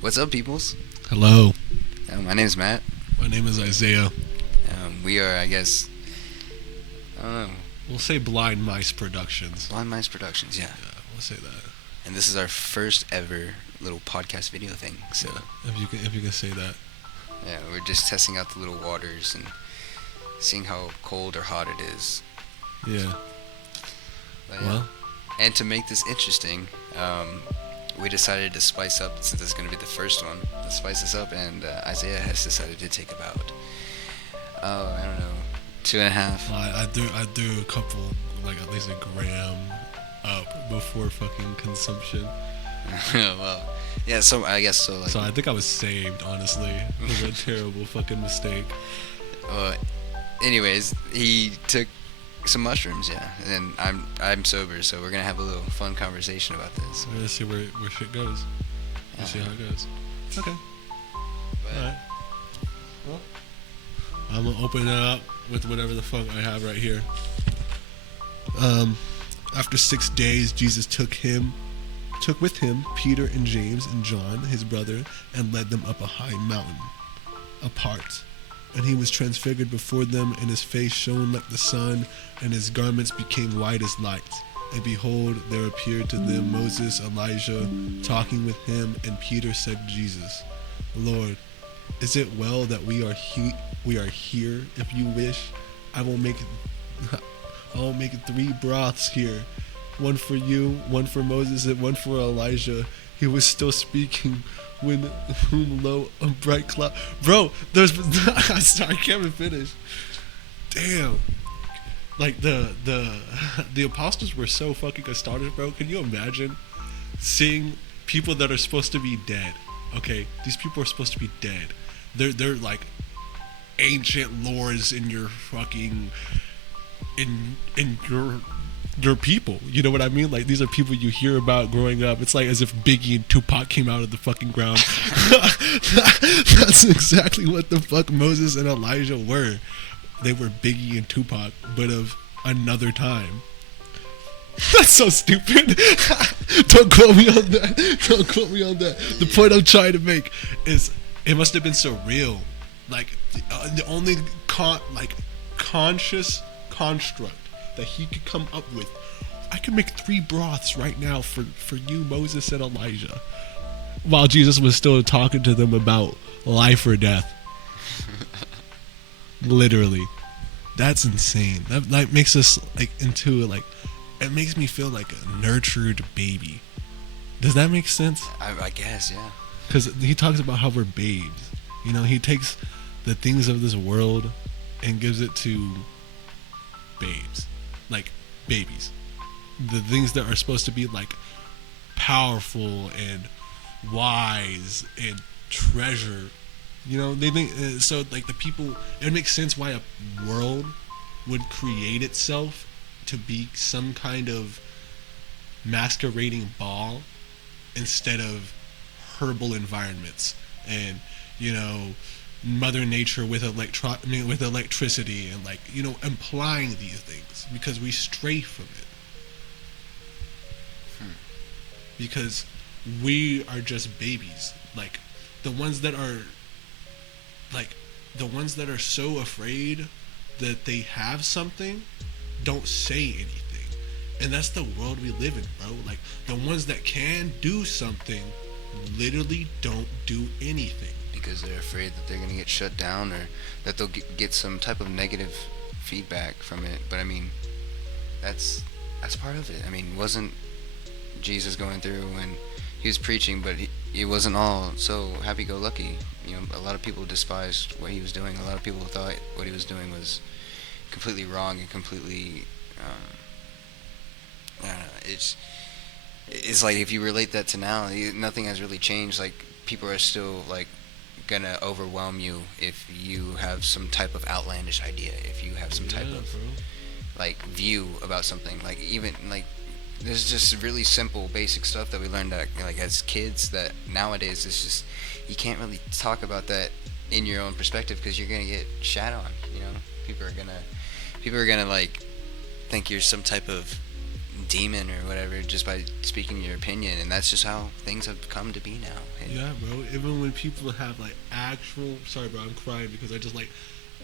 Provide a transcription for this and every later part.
What's up, peoples? Hello, My name is Matt. my name is Isaiah. We are, I guess, I don't know, We'll say Blind Mice Productions. Blind Mice Productions, yeah. Yeah, we'll say that. And this is our first ever little podcast video thing. So, If you can say that. yeah, we're just testing out the little waters and seeing how cold or hot it is. Yeah. But, yeah. Well, And to make this interesting, we decided to spice up, since it's going to be the first one, to spice this up, and Isaiah has decided to take about, I don't know, 2.5. I do a couple, like at least a gram up before fucking consumption. Well, yeah, so I guess so, like, So I think I was saved, honestly. It was a terrible fucking mistake. anyways, he took some mushrooms, yeah, and I'm sober, so we're gonna have a little fun conversation about this. We're gonna see where shit goes. We'll see how it goes. Okay. But, Alright. Well, I'm gonna open it up with whatever the fuck I have right here. After 6 days, Jesus took with him Peter and James and John, his brother, and led them up a high mountain apart. And he was transfigured before them, and his face shone like the sun, and his garments became white as light. And behold, there appeared to them Moses, Elijah, talking with him. And Peter said to Jesus, Lord, is it well that we are here? If you wish, I will make 3 broths here, one for you, one for Moses, and one for Elijah. He was still speaking when lo, a bright cloud. Bro, there's sorry, I can't even finish. Damn. Like the apostles were so fucking astonished, bro. Can you imagine seeing people that are supposed to be dead? Okay, these people are supposed to be dead. They're like ancient lords in your fucking in your people. You know what I mean? Like, these are people you hear about growing up. It's like as if Biggie and Tupac came out of the fucking ground. That's exactly what the fuck Moses and Elijah were. They were Biggie and Tupac, but of another time. That's so stupid. Don't quote me on that. Don't quote me on that. The point I'm trying to make is it must have been so real. Like, the only conscious construct that he could come up with. I could make 3 broths right now for you, Moses and Elijah, while Jesus was still talking to them about life or death. Literally. That's insane. That like makes us like into like, it makes me feel like a nurtured baby. Does that make sense? I guess, yeah. Because he talks about how we're babes. You know, he takes the things of this world and gives it to babes, like babies. The things that are supposed to be like powerful and wise and treasure. You know, they think so. Like the people, it makes sense why a world would create itself to be some kind of masquerading ball instead of herbal environments and, you know, Mother Nature with with electricity and, like, you know, implying these things because we stray from it. Because we are just babies. Like the ones that are so afraid that they have something don't say anything. And that's the world we live in, bro. Like the ones that can do something literally don't do anything. Because they're afraid that they're going to get shut down or that they'll get some type of negative feedback from it. But I mean, that's part of it. I mean, wasn't Jesus going through when he was preaching, but he wasn't all so happy-go-lucky. You know, a lot of people despised what he was doing. A lot of people thought what he was doing was completely wrong and completely, I don't know, it's like if you relate that to now, nothing has really changed. Like, people are still, like, gonna overwhelm you if you have some type of outlandish idea, if you have some type of, like, view about something. Like, even, like, there's just really simple, basic stuff that we learned, like, as kids, that nowadays it's just, you can't really talk about that in your own perspective because you're gonna get shat on. You know, people are gonna like think you're some type of demon or whatever just by speaking your opinion, and that's just how things have come to be now. Yeah, bro. Even when people have like actual, sorry, bro, I'm crying because I just like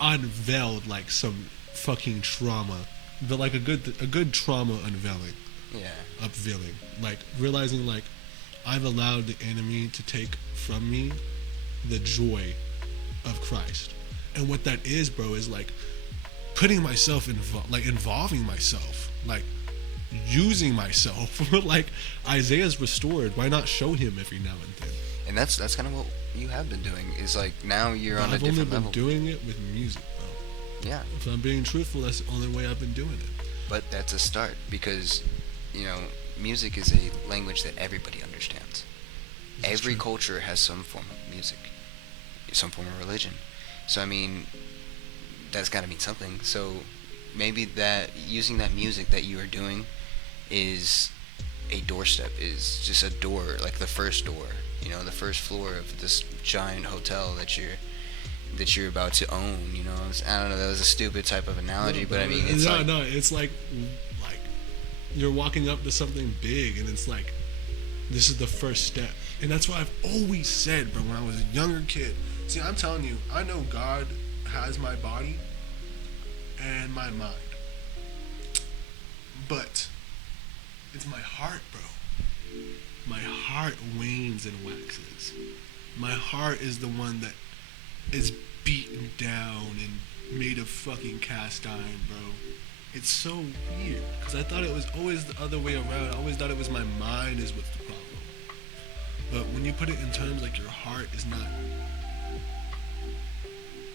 unveiled like some fucking trauma, but like a good trauma unveiling, Yeah. upveiling, like realizing like I've allowed the enemy to take from me the joy of Christ, and what that is, bro, is like putting myself involving myself, like using myself, like Isaiah's restored. Why not show him every now and then? And that's kind of what you have been doing. Is like now you're on a I've only different been level. doing it with music, bro. Yeah, If I'm being truthful, that's the only way I've been doing it. but that's a start because, you know, music is a language that everybody understands. This is Every true. culture has some form of music, some form of religion. So I mean, that's got to mean something. So maybe that using that music that you are doing is a doorstep, is just a door, like the first door, you know, the first floor of this giant hotel that you're about to own. You know, I don't know. That was a stupid type of analogy, but I mean, it's no, like, no, it's like you're walking up to something big, and it's like this is the first step, and that's what I've always said, bro. When I was a younger kid, see, I'm telling you, I know God has my body and my mind, but it's my heart, bro. My heart wanes and waxes. My heart is the one that is beaten down and made of fucking cast iron, bro. It's so weird because I thought it was always the other way around. I always thought it was my mind is what's the problem. But when you put it in terms like your heart is not,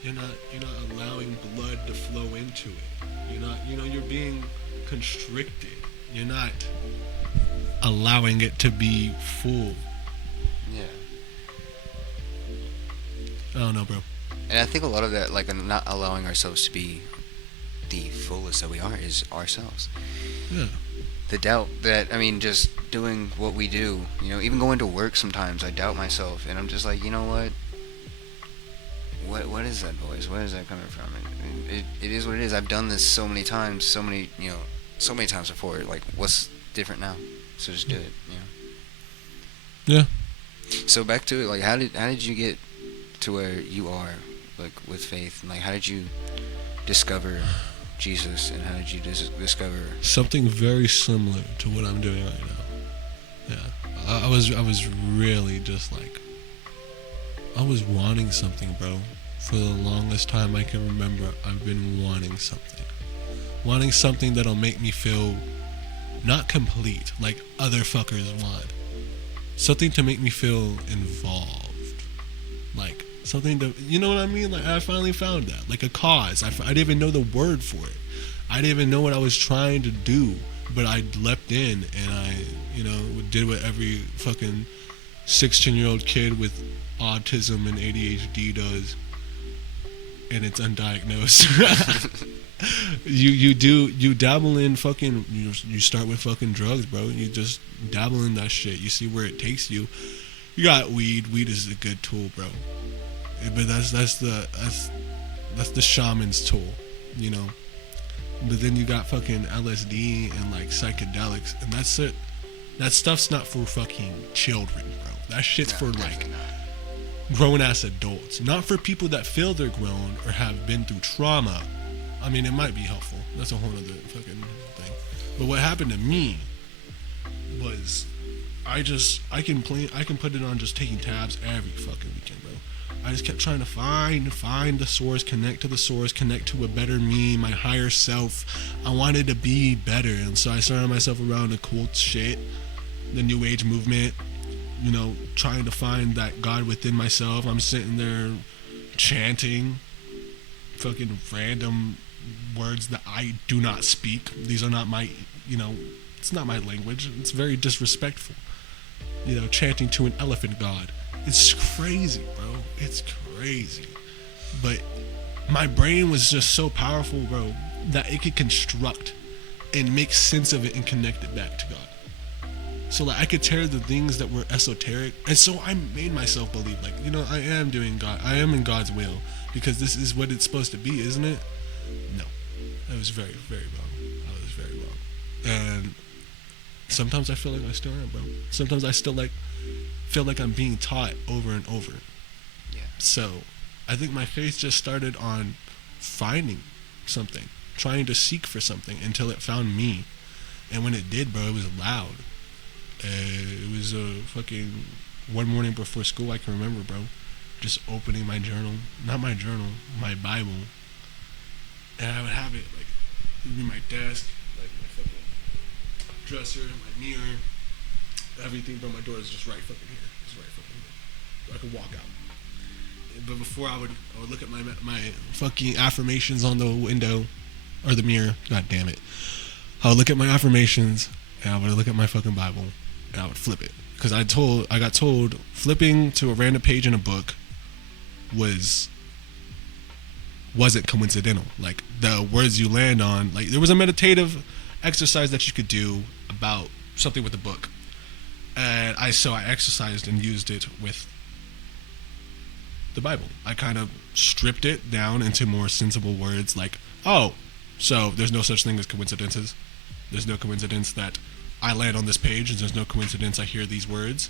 you're not allowing blood to flow into it. You're not, you're being constricted. You're not allowing it to be full. yeah. I don't know, bro. And I think a lot of that, like not allowing ourselves to be the fullest that we are, is ourselves. Yeah. The doubt that, I mean, just doing what we do, you know, even going to work sometimes, I doubt myself, and I'm just like, you know what? What is that voice? Where is that coming from? It is what it is. I've done this so many times, so many times before. Like, what's different now? So just do it, you know. Yeah. So back to it, like, how did you get to where you are, like, with faith? And, like, how did you discover Jesus, and how did you discover? Something very similar to what I'm doing right now. Yeah. I was really just like, I was wanting something, bro. For the longest time I can remember, I've been wanting something. Wanting something that'll make me feel not complete like other fuckers want. Something to make me feel involved. Like something to, you know what I mean? Like I finally found that. Like a cause. I didn't even know the word for it. I didn't even know what I was trying to do. But I leapt in and I, did what every fucking 16-year-old kid with autism and ADHD does. And it's undiagnosed. You dabble in fucking, you start with fucking drugs, bro. You just dabble in that shit. You see where it takes you. You got weed is a good tool, bro. But that's the shaman's tool, you know. But then you got fucking LSD and like psychedelics, and that's it. That stuff's not for fucking children, bro. That shit's for like grown ass adults, not for people that feel they're grown or have been through trauma. I mean, it might be helpful. That's a whole other fucking thing. But what happened to me was I can put it on just taking tabs every fucking weekend, bro. I just kept trying to find the source, connect to the source, connect to a better me, my higher self. I wanted to be better, and so I surrounded myself around the cult shit, the new age movement, trying to find that God within myself. I'm sitting there chanting fucking random words that I do not speak. These are not my, it's not my language. It's very disrespectful. Chanting to an elephant god. It's crazy, bro. It's crazy. But my brain was just so powerful, bro, that it could construct and make sense of it and connect it back to God. So like I could tear the things that were esoteric, and so I made myself believe, like, I am doing God. I am in God's will because this is what it's supposed to be, isn't it? No, I was very, very wrong. I was very wrong, and Sometimes I feel like I still am, bro. Sometimes I still like feel like I'm being taught over and over. Yeah. So I think my faith just started on finding something, trying to seek for something until it found me. And when it did, bro, it was loud. It was a fucking one morning before school. I can remember, bro, just opening my journal, not my journal, my Bible, and I would have it like it'd be my desk, like my fucking dresser, my mirror, everything. Bro, my door is just right fucking here. It's right fucking here. I could walk out. But before I would look at my fucking affirmations on the window or the mirror. God damn it. I would look at my affirmations and I would look at my fucking Bible and I would flip it. Because I got told flipping to a random page in a book wasn't coincidental. Like the words you land on, like there was a meditative exercise that you could do about something with the book. And I exercised and used it with the Bible. I kind of stripped it down into more sensible words like, oh, so there's no such thing as coincidences. There's no coincidence that I land on this page, and there's no coincidence I hear these words.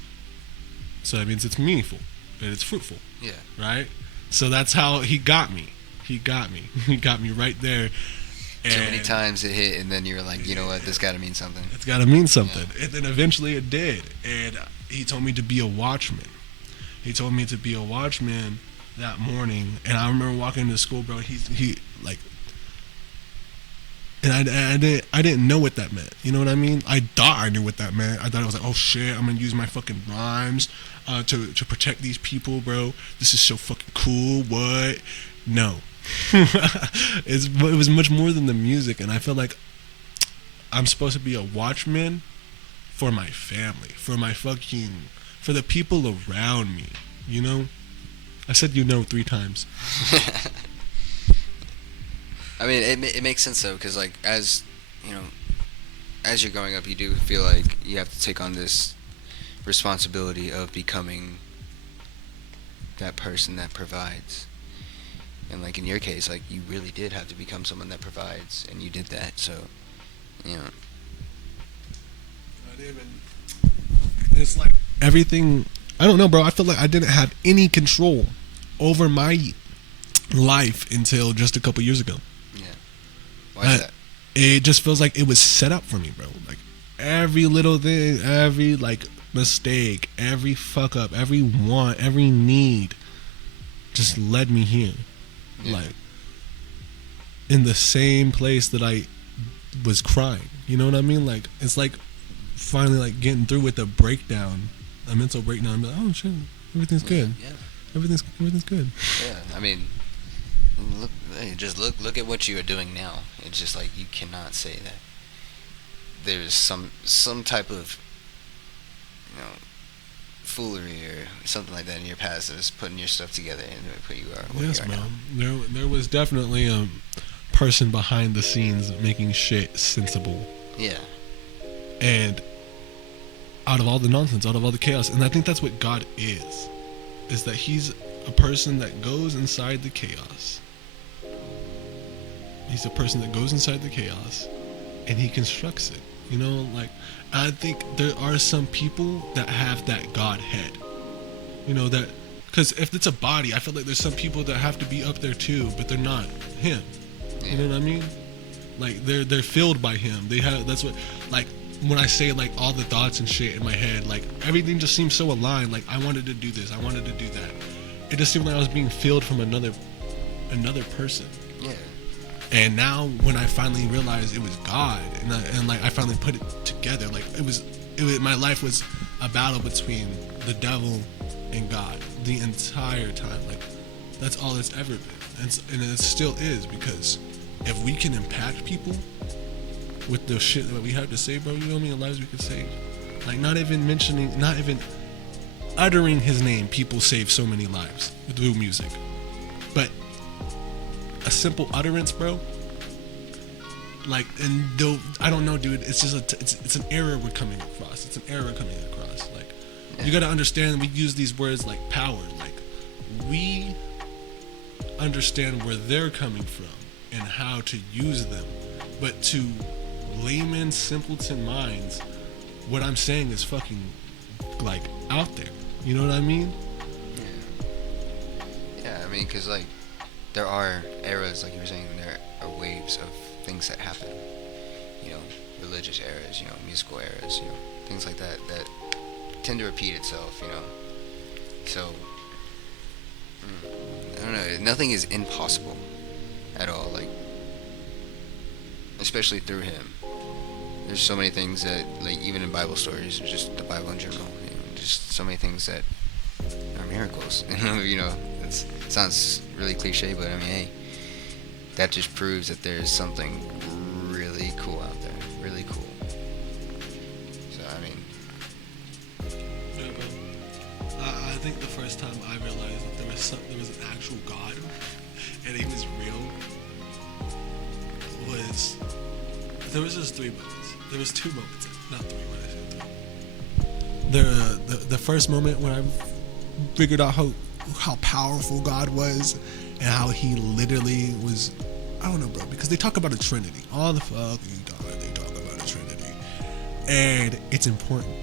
So that means it's meaningful and it's fruitful. Yeah. Right? So that's how he got me. He got me. He got me right there. Too many times it hit, and then you were like, you know what, this got to mean something. It's got to mean something. Yeah. And then eventually it did. And he told me to be a watchman. He told me to be a watchman that morning. And I remember walking into school, bro. He like, and I didn't know what that meant. You know what I mean? I thought I knew what that meant. I thought I was like, oh shit, I'm gonna use my fucking rhymes to protect these people, bro. This is so fucking cool. What? No. It was much more than the music, and I feel like I'm supposed to be a watchman for my family, for the people around me. You know? I said 3 times. I mean, it makes sense though, because like as you're growing up, you do feel like you have to take on this responsibility of becoming that person that provides. And like in your case, like you really did have to become someone that provides, and you did that. So, you know. It's like everything. I don't know, bro. I feel like I didn't have any control over my life until just a couple years ago. Yeah. Why is that? It just feels like it was set up for me, bro. Like every little thing, every like mistake, every fuck up, every want, every need, just led me here. Yeah. Like in the same place that I was crying. You know what I mean? Like it's like finally like getting through with a breakdown, a mental breakdown. I'm like, oh shit, everything's good. Yeah. Everything's good. Yeah. I mean, look at what you are doing now. It's just like you cannot say that there's some type of foolery or something like that in your past that was putting your stuff together and put you are. Yes, man. There was definitely a person behind the scenes making shit sensible. Yeah. And out of all the nonsense, out of all the chaos, and I think that's what God is that he's a person that goes inside the chaos. He's a person that goes inside the chaos and he constructs it. You know, like I think there are some people that have that Godhead. You know, that because if it's a body, I feel like there's some people that have to be up there too, but they're not him. You know what I mean? Like they're filled by him. They have that's what like when I say like all the thoughts and shit in my head, like everything just seems so aligned. Like I wanted to do this, I wanted to do that. It just seemed like I was being filled from another person. Yeah. And now when I finally realized it was God, and like I finally put it together, like it was my life was a battle between the devil and God the entire time. Like that's all it's ever been, and it still is, because if we can impact people with the shit that we have to say, bro, you know how many lives we could save? Like not even uttering his name, people save so many lives through music. But a simple utterance, bro. Like, and though I don't know, dude. It's just it's an error we're coming across. It's an error coming across. Like, you gotta understand. We use these words like power. Like, we understand where they're coming from and how to use them. But to layman, simpleton minds, what I'm saying is fucking like out there. You know what I mean? Yeah. Yeah, I mean, because, like, there are eras, like you were saying, there are waves of things that happen. You know, religious eras, you know, musical eras, you know, things like that that tend to repeat itself, you know. So, I don't know, nothing is impossible at all, like, especially through him. There's so many things that, like, even in Bible stories, or just the Bible in general, you know, just so many things that are miracles. You know, it sounds really cliche, but I mean, hey, that just proves that there's something really cool out there, really cool. So I mean, Yeah, bro. I think the first time I realized that there was an actual God and he was real was there was just 3 moments. There was 2 moments, not 3 when I said 3. The first moment when I figured out how powerful God was and how he literally was, I don't know, bro, because they talk about a Trinity all the fucking time. They talk about a Trinity, and it's important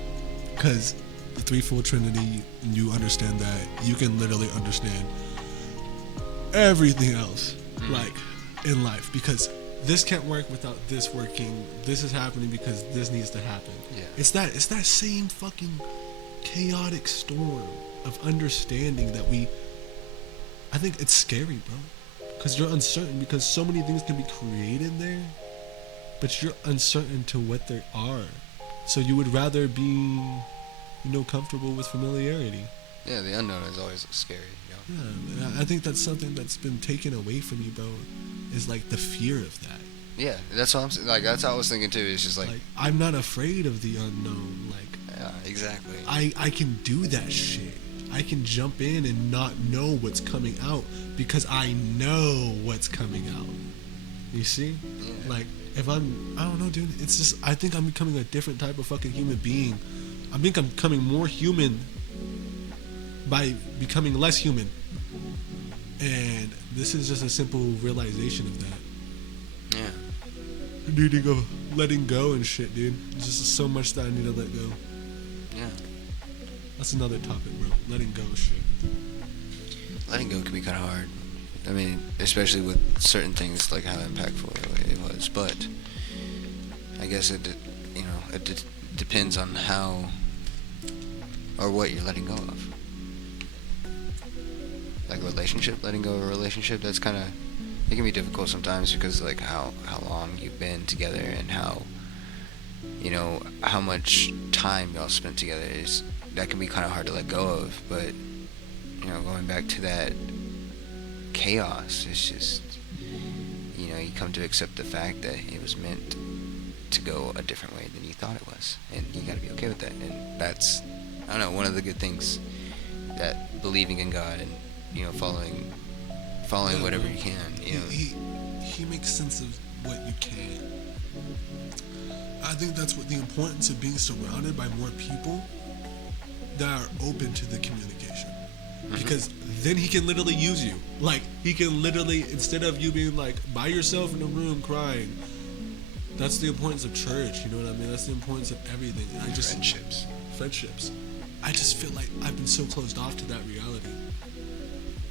because the threefold Trinity, you understand that you can literally understand everything else, like in life, because this can't work without this working. This is happening because this needs to happen. Yeah. It's that same fucking chaotic storm of understanding that I think it's scary, bro, because you're uncertain, because so many things can be created there, but you're uncertain to what they are. So you would rather be, comfortable with familiarity. yeah, the unknown is always scary, you know. Yeah, man, I think that's something that's been taken away from me, bro. Is like the fear of that. Yeah, that's what I'm saying. Like, that's how I was thinking too. It's just like I'm not afraid of the unknown. Like, yeah, exactly. I can do that shit. I can jump in and not know what's coming out because I know what's coming out. You see? Yeah. Like, I don't know, dude. It's just, I think I'm becoming a different type of fucking human being. I think I'm becoming more human by becoming less human. And this is just a simple realization of that. Yeah. Need to go, letting go and shit, dude. There's just so much that I need to let go. Yeah. That's another topic, bro. Letting go of shit. Letting go can be kind of hard. I mean, especially with certain things, like how impactful it was. But I guess it depends on how or what you're letting go of. Like a relationship, letting go of a relationship, that's kind of, it can be difficult sometimes because like how long you've been together and how much time y'all spent together that can be kind of hard to let go of. But going back to that chaos, it's just you come to accept the fact that it was meant to go a different way than you thought it was, and you got to be okay with that. And that's, I don't know, one of the good things that believing in God and following whatever you can. He makes sense of what you can. I think that's what the importance of being surrounded by more people that are open to the communication. Mm-hmm. Because then he can literally use you. Like, he can literally, instead of you being like by yourself in a room crying, that's the importance of church, you know what I mean? That's the importance of everything. Friendships. I just feel like I've been so closed off to that reality.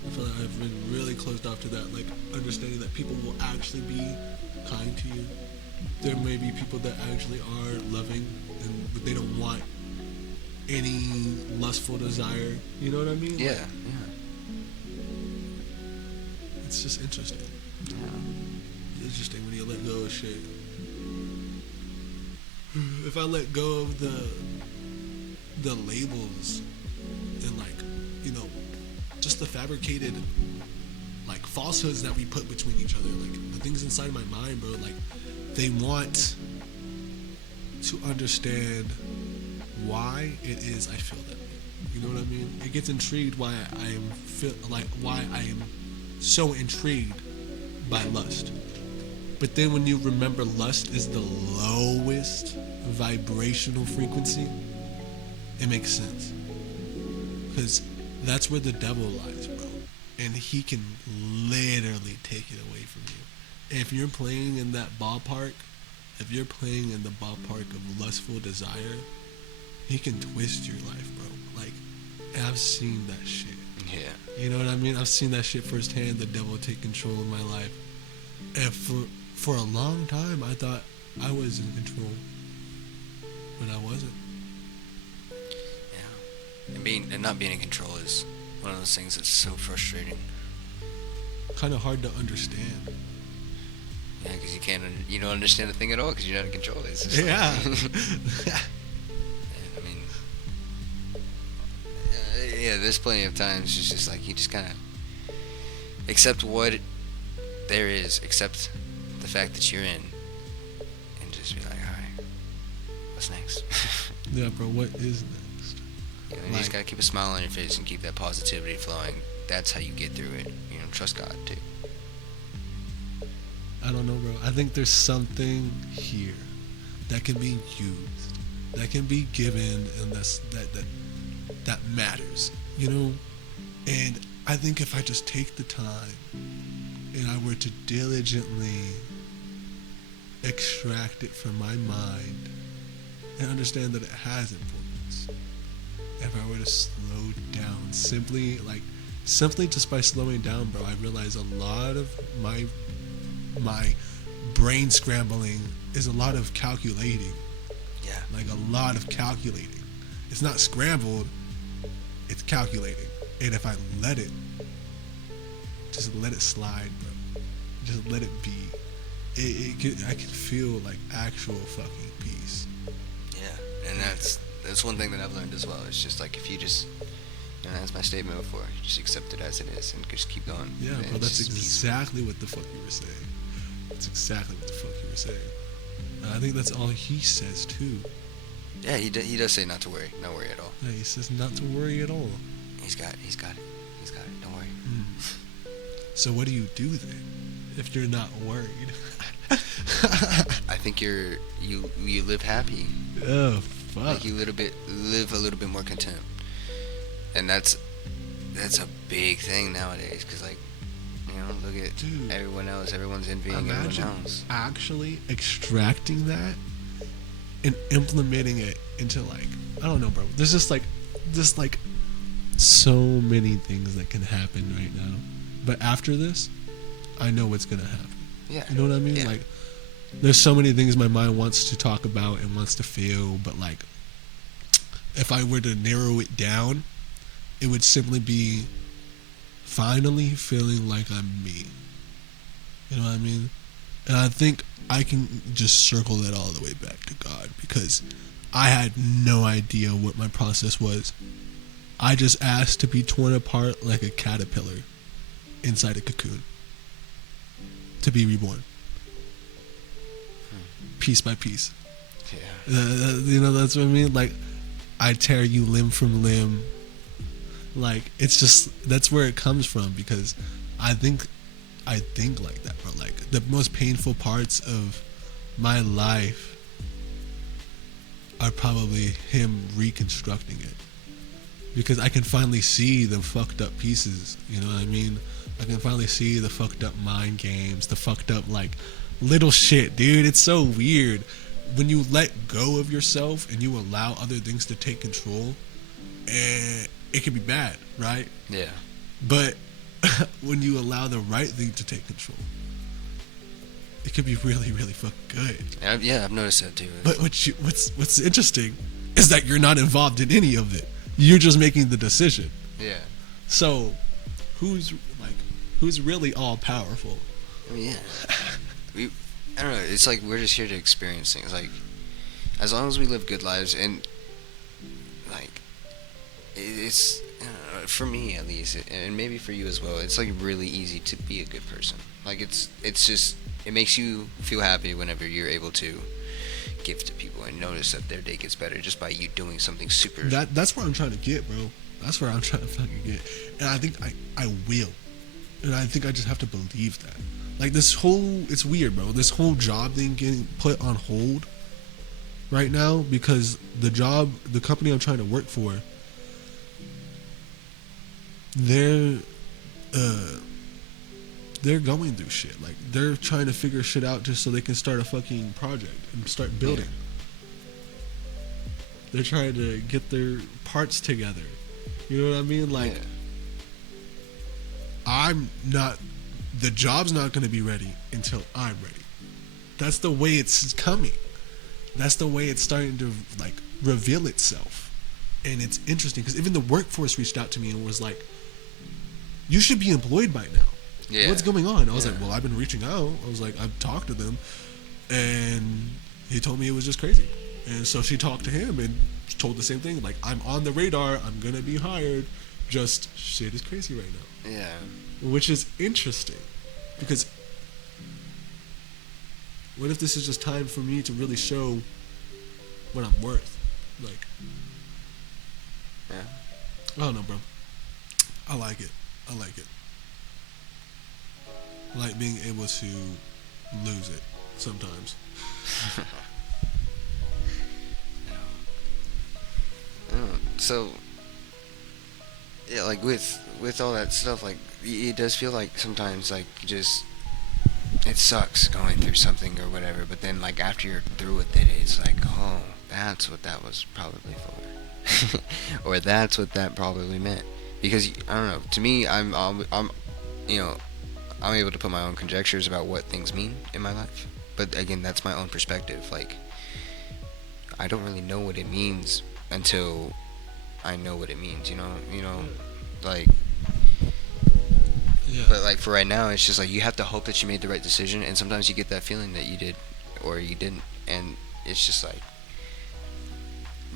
I feel like I've been really closed off to that, like understanding that people will actually be kind to you. There may be people that actually are loving, but they don't want any lustful desire. You know what I mean? Yeah, like, yeah. It's just interesting. Yeah. It's interesting when you let go of shit. If I let go of the labels and just the fabricated falsehoods that we put between each other, the things inside my mind, bro, they want to understand why it is I feel that way. You know what I mean? It gets intrigued why I am so intrigued by lust. But then when you remember lust is the lowest vibrational frequency, it makes sense. Because that's where the devil lies, bro. And he can literally take it away from you. If you're playing in that ballpark, if you're playing in the ballpark of lustful desire, he can twist your life, bro. Like, and I've seen that shit. Yeah. You know what I mean? I've seen that shit firsthand. The devil take control of my life, and for a long time, I thought I was in control, but I wasn't. Yeah. And not being in control is one of those things that's so frustrating. Kind of hard to understand. Yeah, because you don't understand a thing at all because you're not in control. It's just Yeah. I mean, yeah, there's plenty of times it's just like you just kind of accept what there is, accept the fact that you're in, and just be like, alright, what's next? Yeah, bro. What is next? You just gotta keep a smile on your face and keep that positivity flowing. That's how you get through it. Trust God too. I don't know, bro. I think there's something here that can be used, that can be given, and that matters, And I think if I just take the time and I were to diligently extract it from my mind and understand that it has importance, if I were to slow down, simply just by slowing down, bro, I realize a lot of my brain scrambling is a lot of calculating. Yeah. Like a lot of calculating. It's not scrambled, it's calculating. And if I just let it slide, bro. Just let it be. I can feel like actual fucking peace. Yeah, and that's one thing that I've learned as well. It's just like if you just, that's my statement before. You just accept it as it is and just keep going. Yeah, and bro, that's just exactly what the fuck you were saying. That's exactly what the fuck you were saying. And I think that's all he says too. Yeah, he does say not to worry, not worry at all. Yeah, he says not to worry at all. He's got it. Don't worry. So what do you do then if you're not worried? I think you live happy. Oh fuck. Like you live a little bit more content, and that's a big thing nowadays. Cause like, look at everyone else. Everyone's envying everyone else. Actually extracting that and implementing it into I don't know, bro. There's just so many things that can happen right now. But after this, I know what's gonna happen. Yeah. You know what I mean? Yeah. There's so many things my mind wants to talk about and wants to feel, but if I were to narrow it down, it would simply be finally feeling like I'm me. You know what I mean? And I think I can just circle that all the way back to God, because I had no idea what my process was. I just asked to be torn apart like a caterpillar inside a cocoon, to be reborn, piece by piece. Yeah. That's what I mean. I tear you limb from limb. It's just, that's where it comes from, because I think like that, bro. The most painful parts of my life are probably him reconstructing it, because I can finally see the fucked up pieces. You know what I mean? I can finally see the fucked up mind games, the fucked up little shit, dude. It's so weird when you let go of yourself and you allow other things to take control. And it can be bad, right? Yeah. But when you allow the right thing to take control, it could be really, really fucking good. Yeah, I've noticed that too. But what's interesting is that you're not involved in any of it. You're just making the decision. Yeah. So, who's really all powerful? I mean, yeah. I don't know. It's like we're just here to experience things. As long as we live good lives, and it's, I don't know, for me at least, and maybe for you as well, it's really easy to be a good person. It's just, it makes you feel happy whenever you're able to give to people and notice that their day gets better just by you doing something super. That's where I'm trying to get, bro. That's where I'm trying to fucking get, and I think I will, and I think I just have to believe that. It's weird, bro. This whole job thing getting put on hold right now, because the company I'm trying to work for, they're going through shit. They're trying to figure shit out just so they can start a fucking project and start building. They're trying to get their parts together. You know what I mean? Like, Yeah. I'm not. The job's not going to be ready until I'm ready. That's the way it's coming. That's the way it's starting to like reveal itself. And it's interesting because even the workforce reached out to me and was like, "You should be employed by now. Yeah. What's going on?" I was Yeah. like, "Well, I've been reaching out." I was like, "I've talked to them," and he told me it was just crazy. And so she talked to him and told the same thing. Like, I'm on the radar. I'm gonna be hired. Just shit is crazy right now, Yeah. which is interesting because what if this is just time for me to really show what I'm worth? Like, Yeah. I don't know, bro. I like it. I like it. I like being able to lose it sometimes. So, yeah, like with all that stuff, like it does feel like sometimes like you just it sucks going through something or whatever, but then like after you're through with it, it's like, oh, that's what that was probably for, or that's what that probably meant. Because I don't know. To me, I'm you know, I'm able to put my own conjectures about what things mean in my life. But again, that's my own perspective. Like, I don't really know what it means until I know what it means. You know, like. Yeah. But like for right now, it's just like you have to hope that you made the right decision, and sometimes you get that feeling that you did, or you didn't, and it's just like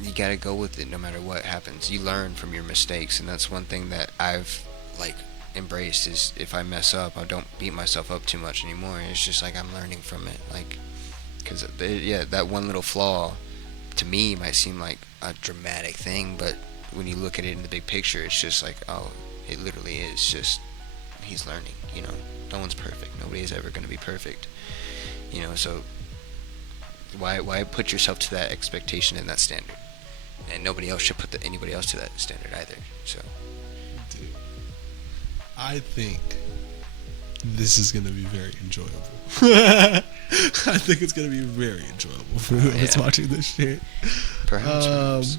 you gotta go with it no matter what happens. You learn from your mistakes, and that's one thing that I've like embraced is if I mess up, I don't beat myself up too much anymore. It's just like I'm learning from it, like because yeah, that one little flaw to me might seem like a dramatic thing, but when you look at it in the big picture, it's just like, oh, it literally is just he's learning. No one's perfect. Nobody is ever going to be perfect. So why put yourself to that expectation and that standard? And nobody else should put anybody else to that standard either. So, Dude, I think this is going to be very enjoyable. I think it's going to be very enjoyable for whoever's Yeah. watching this shit. perhaps.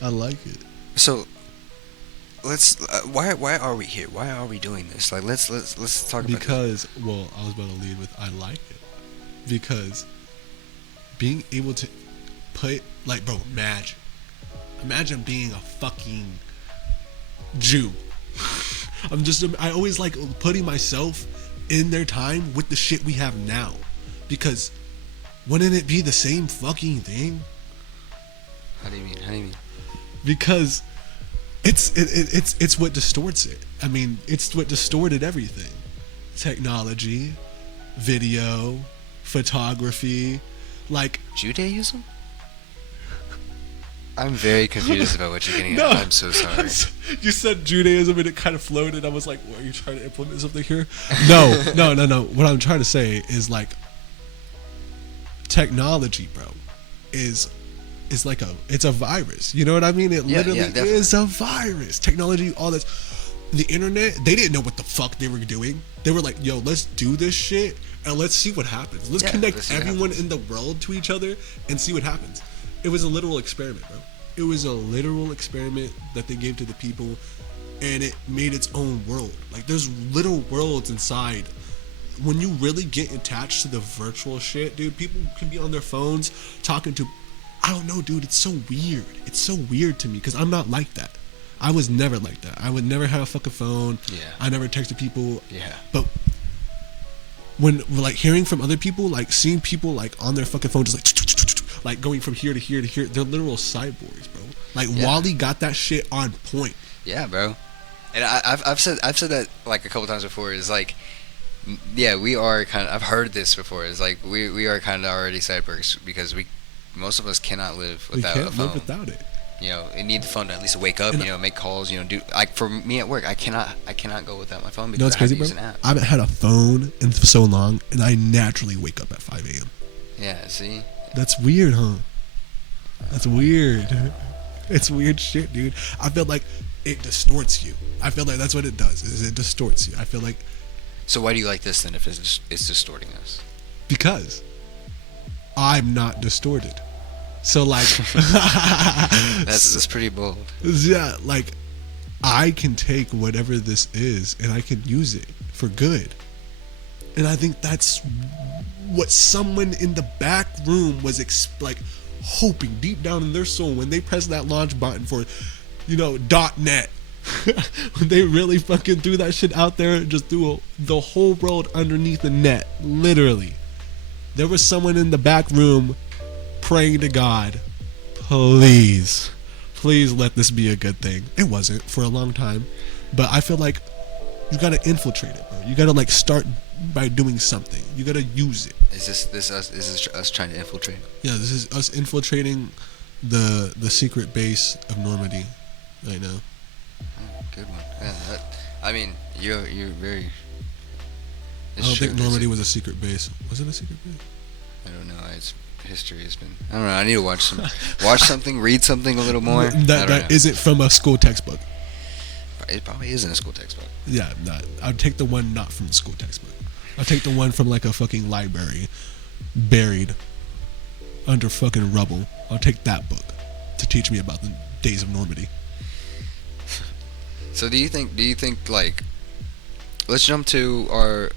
I like it. So let's. Why are we here? Why are we doing this? Like, let's talk about this. Because, well, I was about to lead with I like it. Because being able to put, like, bro, imagine being a fucking Jew. I always like putting myself in their time with the shit we have now. Because wouldn't it be the same fucking thing? How do you mean? Because it's what distorts it. I mean, it's what distorted everything. Technology, video, photography, like Judaism? I'm very confused about what you're getting No. at. I'm so sorry. You said Judaism and it kind of floated. I was like, what, are you trying to implement something here? No. What I'm trying to say is like technology, bro, is like it's a virus. You know what I mean? It Yeah, literally definitely. is a virus. Technology, all this. The internet, they didn't know what the fuck they were doing. They were like, yo, let's do this shit and let's see what happens. Let's Yeah, connect let's see what everyone in the world to each other and see what happens. It was a literal experiment, bro. It was a literal experiment that they gave to the people, and it made its own world. Like, there's little worlds inside. When you really get attached to the virtual shit, dude, people can be on their phones talking to, I don't know, dude, it's so weird. It's so weird to me because I'm not like that. I was never like that. I would never have a fucking phone. Yeah. I never texted people. Yeah. But when like hearing from other people, like seeing people like on their fucking phone, just like going from here to here to here, they're literal cyborgs, bro. Like Yeah. Wally got that shit on point. Yeah, bro. And I've said that like a couple times before. Is like, yeah, we are kind of. I've heard this before. Is like we are kind of already cyborgs because most of us cannot live without we a can't phone. live without it. You need the phone to at least wake up. And Make calls. Do like for me at work. I cannot go without my phone You know because what's I have crazy, to bro? use an app. I haven't had a phone in so long, and I naturally wake up at 5 a.m. Yeah. See. That's weird, huh? That's weird. It's weird shit, dude. I feel like it distorts you. I feel like that's what it does. Is it distorts you. I feel like So why do you like this then? If it's distorting us? because I'm not distorted. So like, That's pretty bold. yeah, like I can take whatever this is and I can use it for good. And I think that's what someone in the back room was like hoping deep down in their soul when they pressed that launch button for, .net. When they really fucking threw that shit out there and just threw the whole world underneath the net, literally. There was someone in the back room praying to God, please let this be a good thing. It wasn't for a long time, but I feel like you gotta infiltrate it, bro. You gotta like start by doing something. You gotta use it. Is this us trying to infiltrate? Yeah, this is us infiltrating the secret base of Normandy right now. Oh, good one. Yeah, I mean, you're very. I don't think Normandy was a secret base. Was it a secret base? I don't know. It's history has been. I don't know. I need to watch something, read something a little more. That isn't from a school textbook. It probably isn't a school textbook. Yeah, I'd take the one not from the school textbook. I'll take the one from like a fucking library, buried under fucking rubble. I'll take that book to teach me about the days of Normandy. So do you think like, let's jump to our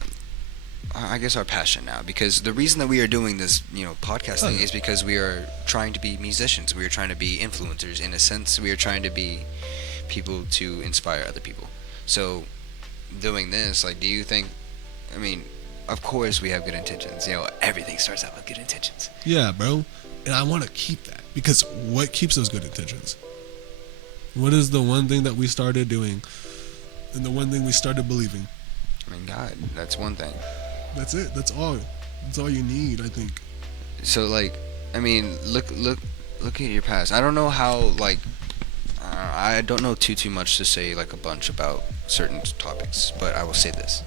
passion now, because the reason that we are doing this, podcasting is because we are trying to be musicians. We are trying to be influencers in a sense. We are trying to be people to inspire other people. So doing this, like, do you think, I mean, of course we have good intentions. Everything starts out with good intentions. Yeah, bro. And I want to keep that, because what keeps those good intentions? What is the one thing that we started doing and the one thing we started believing? I mean, God, that's one thing. That's it. That's all. That's all you need, I think. So, like, I mean, look at your past. I don't know how, like, I don't know too much to say, like, a bunch about certain topics, but I will say this.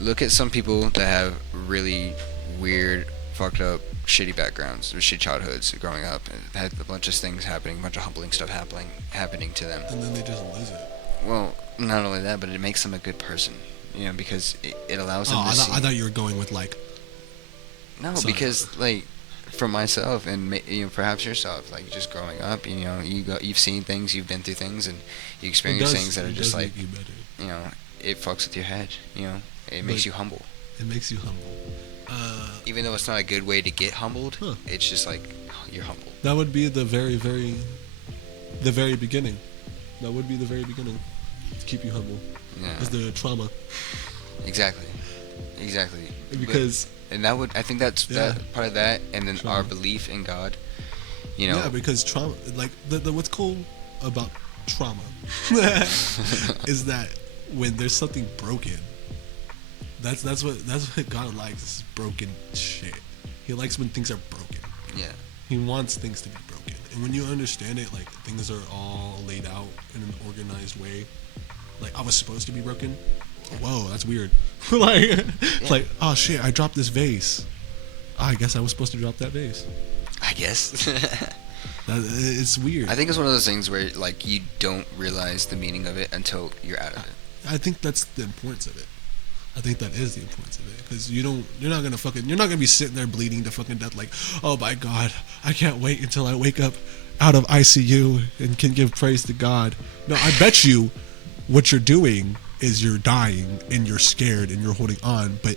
Look at some people that have really weird, fucked up, shitty backgrounds, or shitty childhoods growing up, and had a bunch of things happening, a bunch of humbling stuff happening to them. And then they just lose it. Well, not only that, but it makes them a good person. Because it allows them to see. I thought you were going with like. No, Sorry. because like, for myself and perhaps yourself, like just growing up, you've seen things, you've been through things, and you experience things that are just like, make you better. It fucks with your head. It makes you humble. It makes you humble. Even though it's not a good way to get humbled, Huh. it's just like you're humble. That would be the very beginning. That would be the very beginning to keep you humble. Yeah. Is the trauma. Exactly. Because and that would, I think that's that part of that, and then Trauma. our belief in God. Yeah, because trauma, like the what's cool about trauma is that when there's something broken, that's what God likes, is broken shit. He likes when things are broken. Yeah. He wants things to be broken. And when you understand it, like things are all laid out in an organized way. Like, I was supposed to be broken. Whoa, that's weird. Like, oh shit, I dropped this vase. I guess I was supposed to drop that vase. I guess. It's weird. I think it's one of those things where like you don't realize the meaning of it until you're out of it. I think that's the importance of it. I think that is the importance of it, because you're not gonna be sitting there bleeding to fucking death like, oh my God, I can't wait until I wake up out of ICU and can give praise to God. No, I bet you what you're doing is you're dying and you're scared and you're holding on, but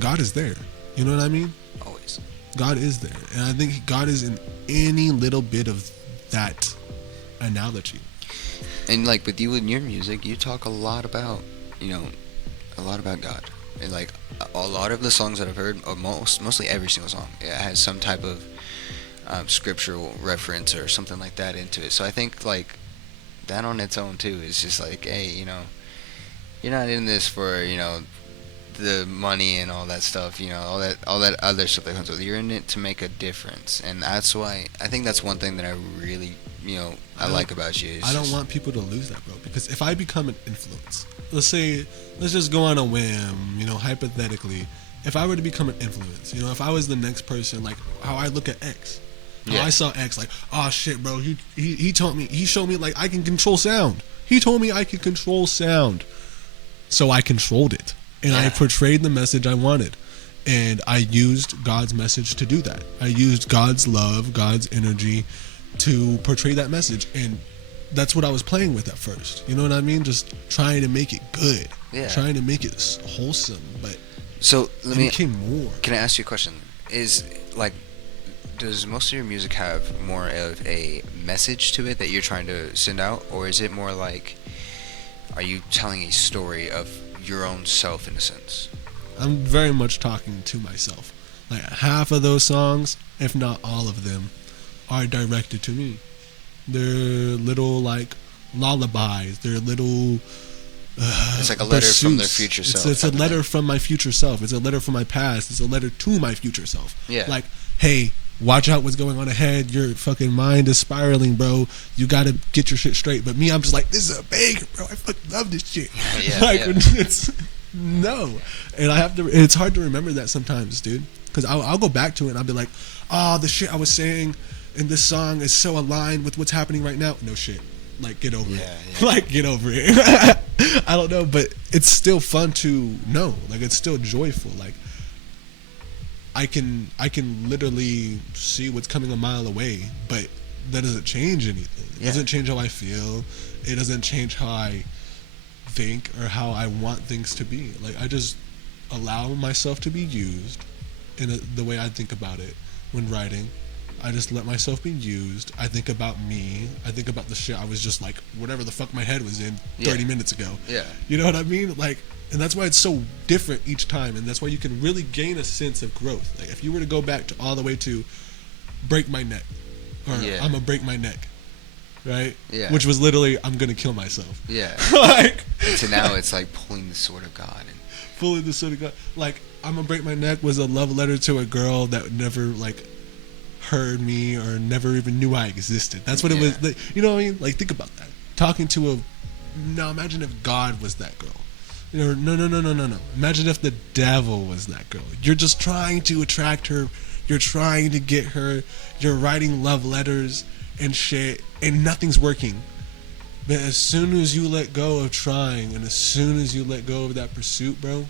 God is there. You know what I mean? Always. God is there, and I think God is in any little bit of that analogy. And like with you and your music, you talk a lot about, a lot about God. And like a lot of the songs that I've heard, or mostly every single song, it has some type of scriptural reference or something like that into it. So I think like that on its own too is just like, hey, you're not in this for, the money and all that stuff, all that other stuff that comes with it. You're in it to make a difference, and that's why I think that's one thing that I really, I like about you. I don't want people to lose that, bro, because if I become an influence, let's just go on a whim, hypothetically, if I were to become an influence, if I was the next person, like how I look at X, how I saw X, like, oh shit, bro, he taught me, he showed me like I can control sound. He told me I could control sound, so I controlled it. And I portrayed the message I wanted. And I used God's message to do that. I used God's love, God's energy to portray that message. And that's what I was playing with at first. You know what I mean? Just trying to make it good. Yeah. Trying to make it wholesome. But So it became more. Can I ask you a question? Is like, does most of your music have more of a message to it that you're trying to send out, or is it more like, are you telling a story of your own self in a sense? I'm very much talking to myself. Like half of those songs, if not all of them, are directed to me. They're little like lullabies. They're little. It's like a letter from their pursuits. future self. It's a type of letter thing. from my future self. It's a letter from my past. It's a letter to my future self. Yeah. Like, hey, watch out what's going on ahead. Your fucking mind is spiraling, bro. You gotta get your shit straight. But me, I'm just like, this is a banger, bro. I fucking love this shit. Yeah, like, yeah. it's no, and I have to. It's hard to remember that sometimes, dude. Because I'll go back to it and I'll be like, oh, the shit I was saying in this song is so aligned with what's happening right now. No shit. Like, get over it. Yeah. Like, get over it. I don't know, but it's still fun to know. Like, it's still joyful. Like, I can literally see what's coming a mile away, but that doesn't change anything. It Yeah. doesn't change how I feel. It doesn't change how I think or how I want things to be. Like, I just allow myself to be used in the way I think about it when writing. I just let myself be used. I think about me. I think about the shit I was just like, whatever the fuck my head was in 30 minutes ago. Yeah. You know what I mean? Like, and that's why it's so different each time. And that's why you can really gain a sense of growth. Like, if you were to go back to all the way to break my neck, or Yeah. I'm gonna break my neck, right? Yeah. Which was literally, I'm gonna kill myself. Yeah. Like, And so now it's like pulling the sword of God. And fully the sort of guy. Like, I'm gonna break my neck was a love letter to a girl that never like heard me or never even knew I existed. That's what it was. Yeah. You know what I mean? Like, think about that. Talking to a. Now imagine if God was that girl. You know, no. Imagine if the devil was that girl. You're just trying to attract her. You're trying to get her. You're writing love letters and shit, and nothing's working. But as soon as you let go of trying, and as soon as you let go of that pursuit, bro,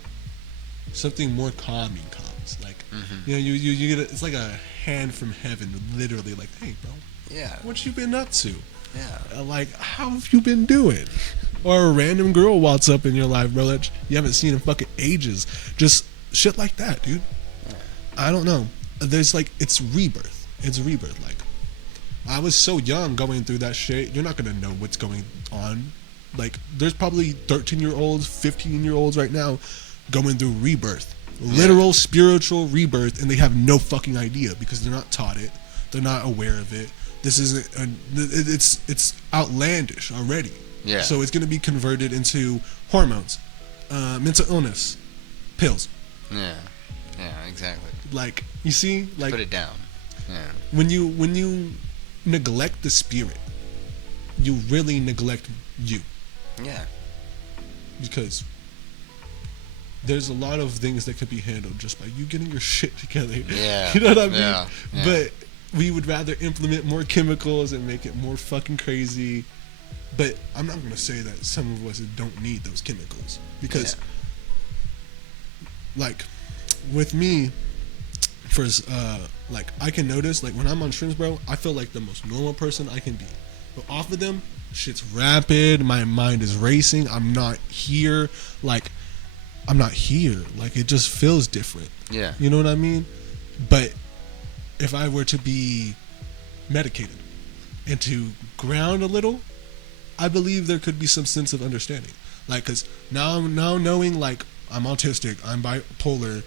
something more calming comes. Like, you know, you get it's like a hand from heaven, literally. Like, hey, bro, yeah. what you been up to? Yeah. Like, how have you been doing? Or a random girl walks up in your life, bro, that you haven't seen in fucking ages. Just shit like that, dude. I don't know. There's like, it's rebirth. It's rebirth. Like, I was so young going through that shit. You're not gonna know what's going on. Like, there's probably 13-year-olds, 15-year-olds right now going through rebirth. Literal spiritual rebirth, and they have no fucking idea because they're not taught it. They're not aware of it. This isn't. It's outlandish already. Yeah. So it's gonna be converted into hormones, mental illness, pills. Yeah. Yeah. Exactly. Like, you see, like Put it down. Yeah. when you neglect the spirit, you really neglect you, Yeah. because there's a lot of things that could be handled just by you getting your shit together. Yeah. You know what I mean? Yeah. Yeah. But we would rather implement more chemicals and make it more fucking crazy. But I'm not going to say that some of us don't need those chemicals. Because, like, with me, like, I can notice, like, when I'm on shrooms, bro, I feel like the most normal person I can be. But off of them, shit's rapid. My mind is racing. I'm not here. Like, I'm not here. Like, it just feels different. Yeah. You know what I mean? But if I were to be medicated and to ground a little, I believe there could be some sense of understanding. Like, because now knowing, like, I'm autistic, I'm bipolar,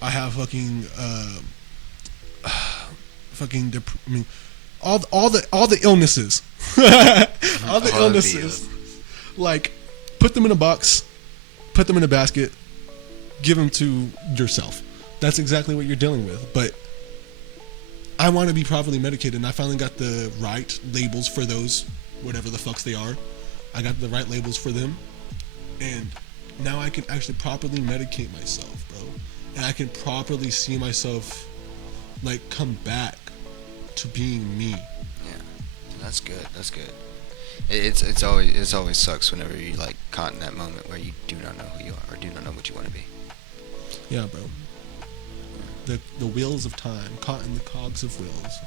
I have fucking, all the illnesses. all the illnesses. Like, put them in a box, put them in a basket, give them to yourself. That's exactly what you're dealing with. But I want to be properly medicated, and I finally got the right labels for those, whatever the fucks they are. I got the right labels for them, and now I can actually properly medicate myself, bro. And I can properly see myself, like, come back to being me. Yeah. That's good. That's good. It's always sucks whenever you like caught in that moment where you do not know who you are or do not know what you want to be. Yeah, bro. the wheels of time, caught in the cogs of wheels.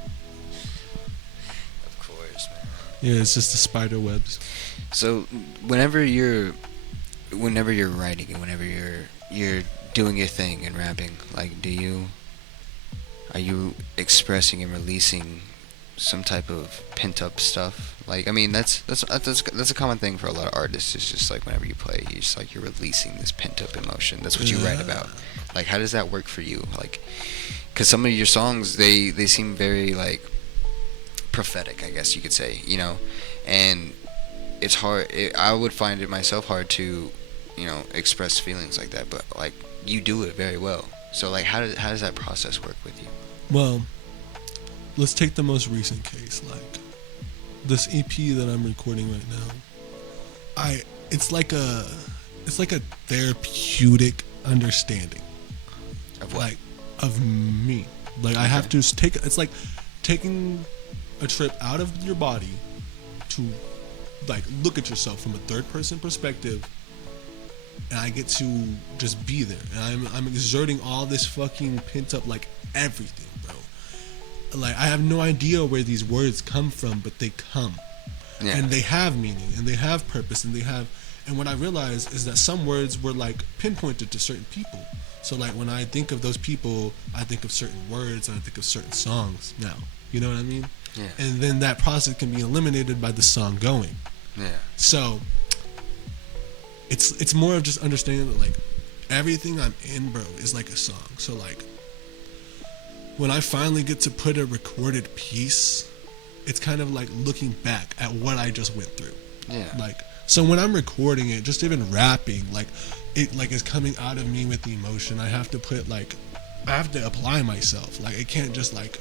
Of course, man. Yeah, it's just the spider webs. So whenever you're writing and whenever you're doing your thing and rapping, like, are you expressing and releasing some type of pent up stuff? Like, I mean, that's a common thing for a lot of artists. It's just like whenever you play, you just like you're releasing this pent up emotion. That's what you write about. Like, how does that work for you? Like, because some of your songs they seem very like prophetic, I guess you could say, you know, and it's hard. I would find it myself hard to, you know, express feelings like that. But like, you do it very well. So like, how does that process work with you? Well, let's take the most recent case, like this EP that I'm recording right now. It's like a therapeutic understanding Of what? like of me. Like I have to take, it's like taking a trip out of your body to like look at yourself from a third person perspective, and I get to just be there, and I'm exerting all this fucking pent up like everything, bro. Like I have no idea where these words come from, but they come. Yeah. And they have meaning, and they have purpose, and what I realized is that some words were like pinpointed to certain people. So like when I think of those people, I think of certain words and I think of certain songs now. You know what I mean? Yeah. And then that process can be eliminated by the song going. Yeah. So it's more of just understanding that like everything I'm in, bro, is like a song. So like when I finally get to put a recorded piece, it's kind of like looking back at what I just went through. Yeah. Like, so when I'm recording it, just even rapping, like it like is coming out of me with the emotion. I have to apply myself. Like it can't just like,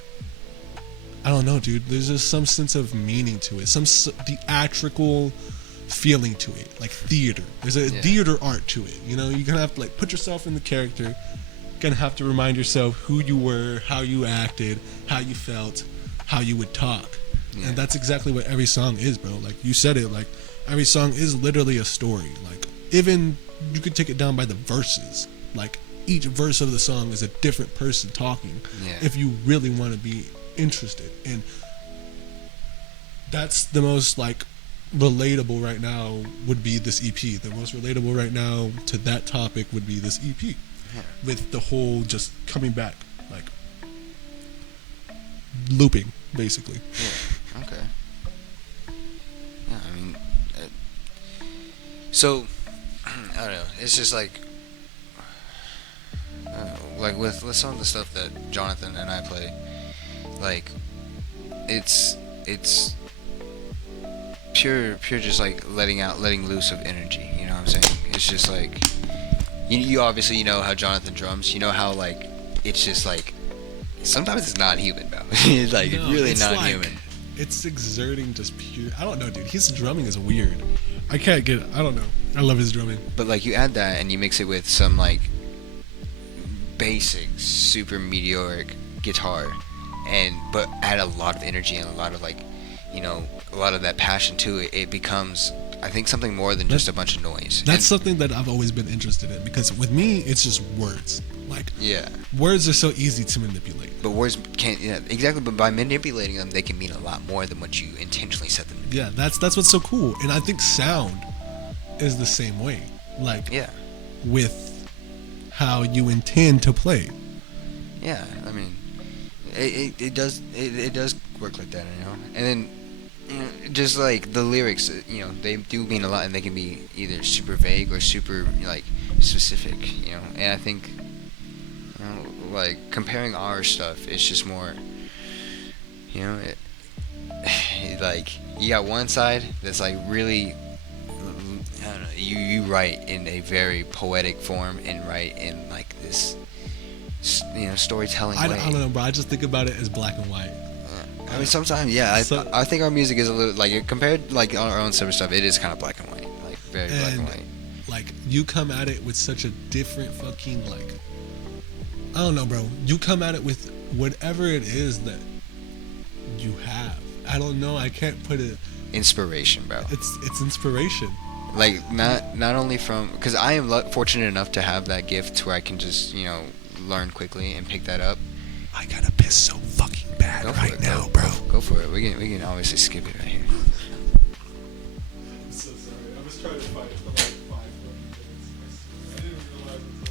I don't know, dude. There's just some sense of meaning to it, some theatrical feeling to it, like theater. There's a theater art to it. You know, you're gonna have to like put yourself in the character. You're gonna have to remind yourself who you were, how you acted, how you felt, how you would talk. Yeah. And that's exactly what every song is, bro. Like you said it, like every song is literally a story. Like even you could take it down by the verses. Like each verse of the song is a different person talking. Yeah. If you really want to be interested. And that's the most like relatable right now would be this EP. The most relatable right now to that topic would be this EP. Yeah. With the whole just coming back, like looping, basically. Yeah. Okay. Yeah, I mean, so I don't know. It's just like, I don't know, like with some of the stuff that Jonathan and I play, like it's pure just like letting loose of energy. You know what I'm saying? It's just like you obviously you know how Jonathan drums. You know how like it's just like sometimes it's not human, bro. It's like No, really it's not like, human. It's exerting just pure. I don't know, dude. His drumming is weird. I can't get. I don't know. I love his drumming. But like you add that and you mix it with some like basic, super meteoric guitar, but add a lot of energy and a lot of like, you know, a lot of that passion to it. It becomes, I think, something more than just a bunch of noise. That's something that I've always been interested in because with me, it's just words. Like Yeah. words are so easy to manipulate. But words can't. Yeah, exactly. But by manipulating them, they can mean a lot more than what you intentionally set them to be. Yeah, that's what's so cool. And I think sound is the same way. Like Yeah. with how you intend to play. Yeah. I mean, it does work like that, you know. And then, you know, just like the lyrics, you know, they do mean a lot, and they can be either super vague or super like specific, you know. And I think, you know, like comparing our stuff, it's just more, you know, like you got one side that's like really, I don't know, you write in a very poetic form and write in like this, you know, storytelling way. I don't know, bro. I just think about it as black and white. I mean, sometimes, yeah. I think our music is a little like compared like on our own sort of stuff. It is kind of black and white, like very black and white. Like you come at it with such a different fucking like, I don't know, bro. You come at it with whatever it is that you have. I don't know. I can't put it. Inspiration, bro. It's inspiration. Like not only from, because I am fortunate enough to have that gift where I can just, you know, learn quickly and pick that up, I gotta piss so fucking bad go for right it. now, Go, bro. go for it. We can obviously skip it right here. I'm so sorry. I was trying to fight for like 5 minutes. I didn't realize it was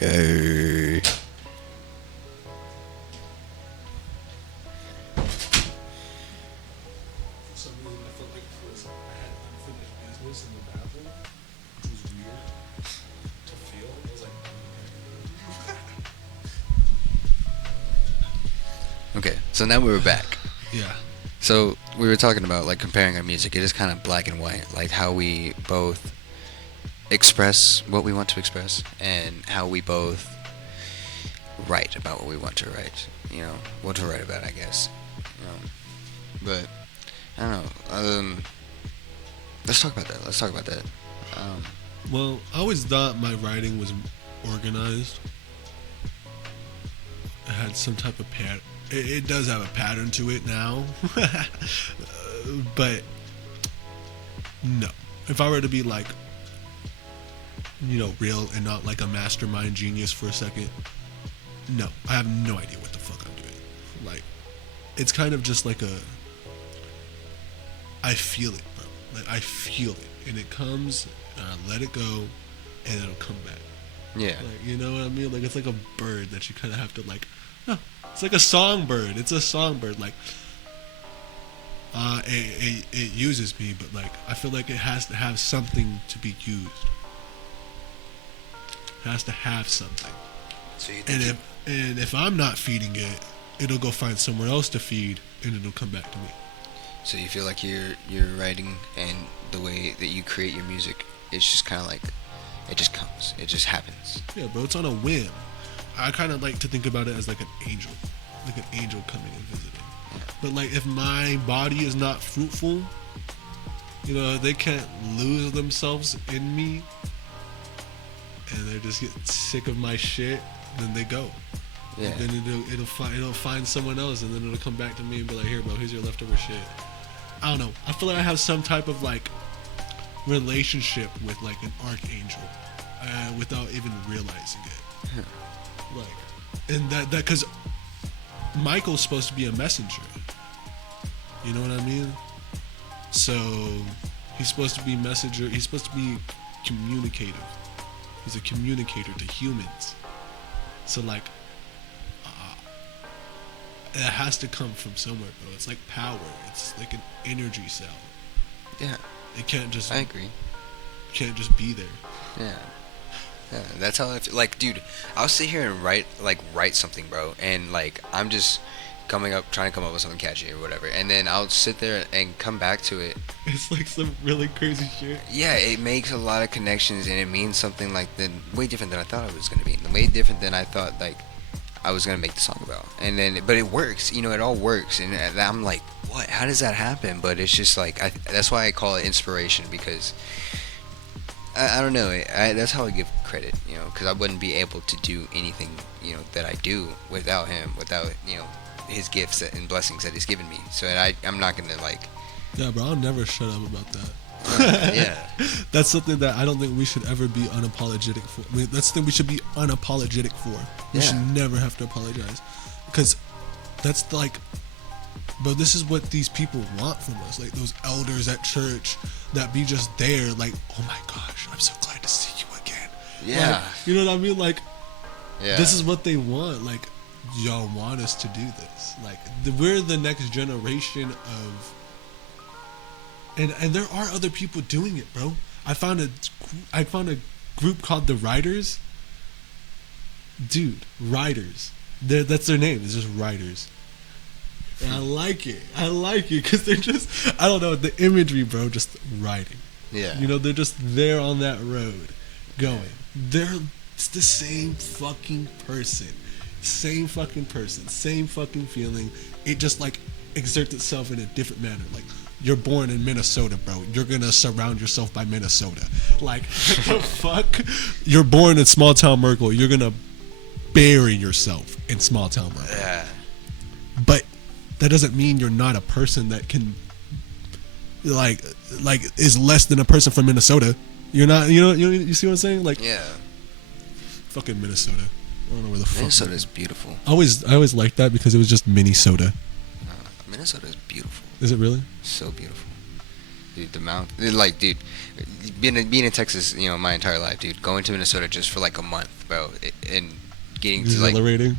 Yay. for some reason I felt like I had unfinished business in the bathroom, which was weird to feel. I was like, Okay, so now we're back. yeah. So we were talking about like comparing our music. It is kind of black and white, like how we both express what we want to express and how we both write about what we want to write. You know, what to write about, I guess. But I don't know. Let's talk about that. Let's talk about that. Well, I always thought my writing was organized. It had some type of pattern. It does have a pattern to it now. But no. If I were to be like, real and not like a mastermind genius for a second, no. I have no idea what the fuck I'm doing. Like, it's kind of just like I feel it, bro. Like, I feel it. And it comes, and I let it go, and it'll come back. Yeah. Like, you know what I mean? Like, it's like a bird that you kind of have to, like, it's like a songbird. It's a songbird. Like, it uses me, but, like, I feel like it has to have something to be used. It has to have something. So you And if I'm not feeding it, it'll go find somewhere else to feed, and it'll come back to me. So you feel like your writing and the way that you create your music, it's just kind of like it just comes, it just happens. Yeah, bro, it's on a whim. I kind of like to think about it as like an angel coming and visiting. Yeah. But like, if my body is not fruitful, they can't lose themselves in me, and they just get sick of my shit, then they go. Yeah. Then it'll find someone else, and then it'll come back to me and be like, "Here, bro, here's your leftover shit." I don't know. I feel like I have some type of like relationship with like an archangel, without even realizing it. Like, and that because Michael's supposed to be a messenger. You know what I mean? So he's supposed to be messenger. He's supposed to be communicative. He's a communicator to humans. So like, it has to come from somewhere, bro. It's like power. It's like an energy cell. Yeah. It can't just. I agree. Can't just be there. Yeah. Yeah, that's how I feel. Like, dude, I'll sit here and write something, bro, and like I'm just trying to come up with something catchy or whatever, and then I'll sit there and come back to it. It's like some really crazy shit. Yeah, it makes a lot of connections, and it means something like way different than I thought it was gonna be, way different than I thought like I was gonna make the song about. And then, but it works, it all works, and I'm like, what? How does that happen? But it's just like that's why I call it inspiration because. I don't know. That's how I give credit, because I wouldn't be able to do anything, that I do without him, without, his gifts and blessings that he's given me. So I'm not gonna like. Yeah, bro, I'll never shut up about that. Yeah. That's something that I don't think we should ever be unapologetic for. That's something we should be unapologetic for. We Yeah. should never have to apologize, because that's like. But this is what these people want from us, like those elders at church that be just there, like, oh my gosh, I'm so glad to see you again. Yeah. Like, you know what I mean? Like, Yeah. this is what they want. Like, y'all want us to do this. Like, we're the next generation of. And there are other people doing it, bro. I found a group called the Riders. Dude, Riders. That's their name. It's just Riders. And I like it. Because they're just, I don't know, the imagery, bro, just riding. Yeah. They're just there on that road going. It's the same fucking person. Same fucking person. Same fucking feeling. It just, like, exerts itself in a different manner. Like, you're born in Minnesota, bro. You're gonna surround yourself by Minnesota. Like, what the fuck? You're born in small town Merkel. You're gonna bury yourself in small town Merkel. Yeah. But that doesn't mean you're not a person that can like is less than a person from Minnesota. You're not, you see what I'm saying? Like, Yeah. fucking Minnesota. I don't know where the fuck. Minnesota is beautiful. I always liked that because it was just Minnesota. Minnesota is beautiful. Is it really? So beautiful. Dude, the mountain, like, dude, being in Texas, my entire life, dude, going to Minnesota just for like a month, bro, and getting to like, Exhilarating.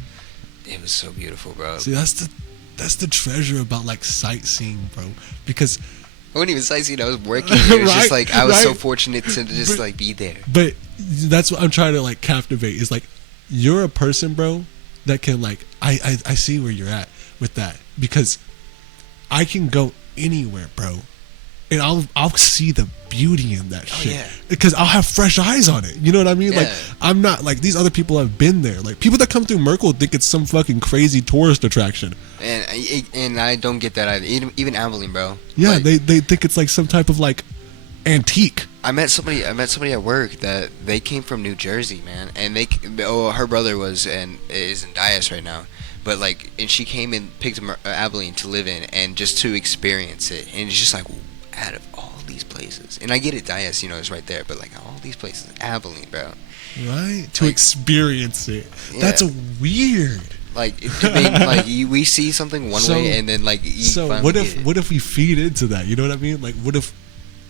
it was so beautiful, bro. See, that's the treasure about like sightseeing, bro. Because I wasn't even sightseeing. I was working. It was just Right, like I was so right. fortunate to just But- like be there. But that's what I'm trying to like captivate is like you're a person, bro, that can like I see where you're at with that because I can go anywhere, bro, and I'll see the beauty in that shit yeah. because I'll have fresh eyes on it. You know what I mean? Like Yeah. I'm not like these other people have been there. Like people that come through Merkel think it's some fucking crazy tourist attraction. And I don't get that either. Even Abilene, bro. Yeah, Like, they think it's like some type of like antique. I met somebody at work that they came from New Jersey, man, and her brother is in Dias right now, but like, and she came and picked Abilene to live in and just to experience it, and it's just like, out of all these places, and I get it, Dias, it's right there, but like all these places, Abilene, bro, Right? To Like- experience it. Yeah. That's weird. like to make, like we see something one So- way, and then like you So finally what get if it. what if we feed into that? You know what I mean? Like what if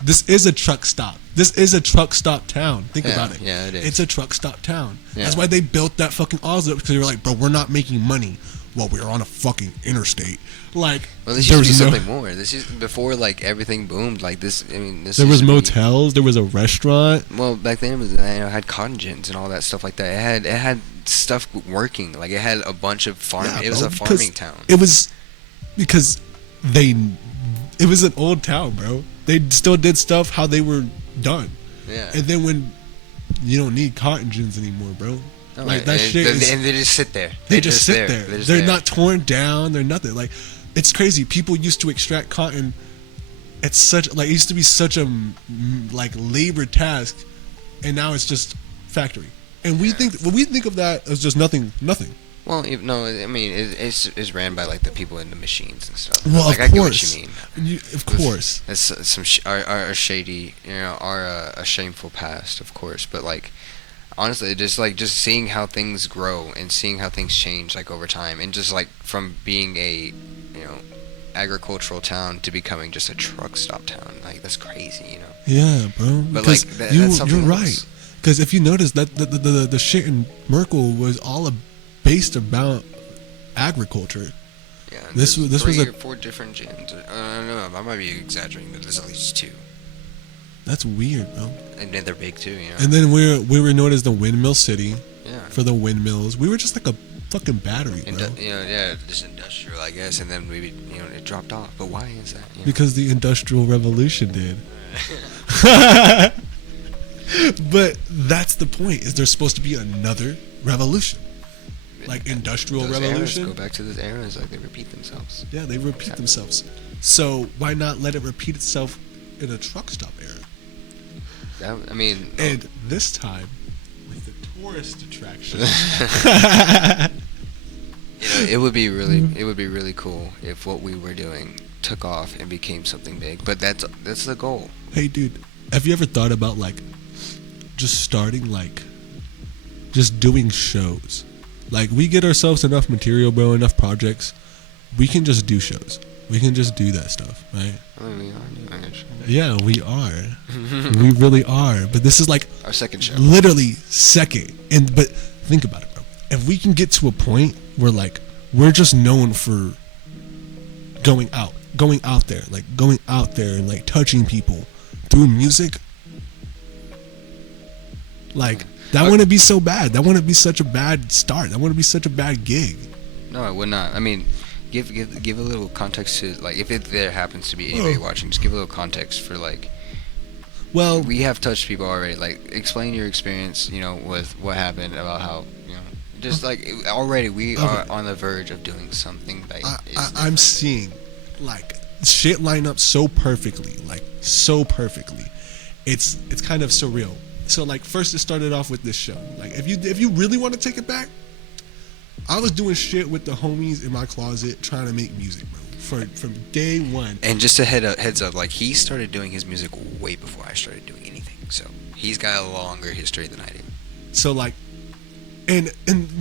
this is a truck stop? This is a truck stop town. Think Yeah, about it. yeah, it is. It's a truck stop town. Yeah. That's why they built that fucking Oslo because they were like, bro, we're not making money while we're on a fucking interstate. Like Well, this there used to be was something more. This is before like everything boomed. Like this, I mean, this. there used was to be- motels. There was a restaurant. Well, back then it was had cotton gins and all that stuff like that. It had stuff working. Like it had a bunch of farm. Yeah, it was bro, a because farming town. It was because it was an old town, bro. They still did stuff how they were done. Yeah. And then when you don't need cotton gins anymore, bro. No, like that and, shit is, and they just sit there. they just sit there. They're, just They're there. not torn down. They're nothing. Like it's crazy. People used to extract cotton. It's such like it used to be such a like labor task, and now it's just factory. And we think when we think of that as just nothing. Well, no, I mean it's ran by like the people in the machines and stuff. Well, like of I get course. what you mean. Of course. That's some are shady, are a shameful past, of course. But like, honestly, just seeing how things grow and seeing how things change like over time, and just like from being a, agricultural town to becoming just a truck stop town, like that's crazy, Yeah, bro. But, Because like, that's something you're else. right. Because if you notice that the shit in Merkel was all based about agriculture. Yeah. This there's was three a- or four different gens. I don't know. I might be exaggerating, but there's at least two. That's weird, bro. And then they're big too, you know. And then we were known as the Windmill City Yeah. for the windmills. We were just like a fucking battery, bro. Yeah, just industrial, I guess, and then maybe it dropped off. But why is that? You know? Because the Industrial Revolution did. But that's the point. Is there's supposed to be another revolution, like Industrial Those Revolution. Eras, go back to those eras, like they repeat themselves. Yeah, they repeat themselves. So why not let it repeat itself in a truck stop era? I mean, And this time with the tourist attraction. it would be really cool if what we were doing took off and became something big. But that's the goal. Hey, dude, have you ever thought about like just starting like just doing shows? Like we get ourselves enough material, bro, enough projects. We can just do shows. We can just do that stuff, right? I mean, we are doing it. Yeah, we are. We really are. But this is like Our second show. literally second. But think about it, bro. If we can get to a point where like we're just known for going out there and like touching people through music, like that wouldn't be so bad. That wouldn't be such a bad start. That wouldn't be such a bad gig. No, it would not. I mean, give a little context to, like, if there happens to be anybody watching, just give a little context for, like, Well, we have touched people already. Like, explain your experience, with what happened, about how, just like already we are on the verge of doing something that I'm seeing like shit line up so perfectly, It's kind of surreal. So like first it started off with this show. Like if you really want to take it back, I was doing shit with the homies in my closet trying to make music, bro. From day one. And just a heads up, like he started doing his music way before I started doing anything. So he's got a longer history than I do. So like, and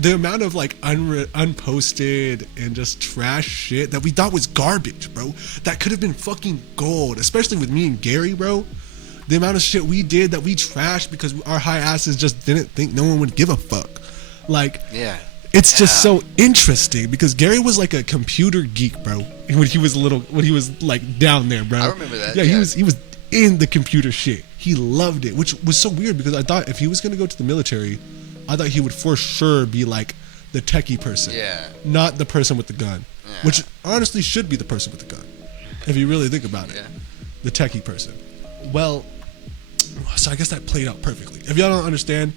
the amount of like unposted and just trash shit that we thought was garbage, bro, that could have been fucking gold, especially with me and Gary, bro. The amount of shit we did that we trashed because our high asses just didn't think no one would give a fuck. Like, Yeah. it's just so interesting because Gary was like a computer geek, bro. When he was like down there, bro. I remember that, Yeah, yeah. he was in the computer shit. He loved it, which was so weird because I thought if he was gonna go to the military, I thought he would for sure be like the techie person, Yeah. not the person with the gun, Yeah. which honestly should be the person with the gun, if you really think about it, Yeah. the techie person. Well, so I guess that played out perfectly. If y'all don't understand,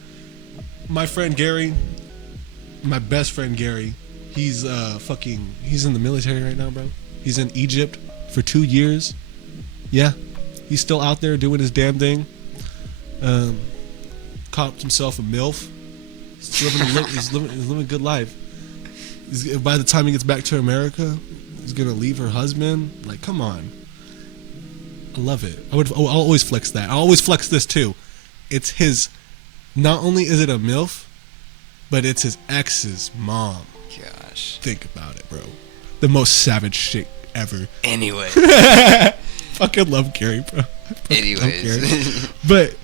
my friend Gary, my best friend Gary, he's in the military right now, bro. He's in Egypt for 2 years. Yeah, he's still out there doing his damn thing. Copped himself a MILF. He's living a good life. By the time he gets back to America, he's gonna leave her husband. Like, come on. I love it. I'll always flex that. I'll always flex this too. It's his. Not only is it a MILF, but it's his ex's mom. Gosh. Think about it, bro. The most savage shit ever. Anyway. Fucking love Gary, bro. Anyways. But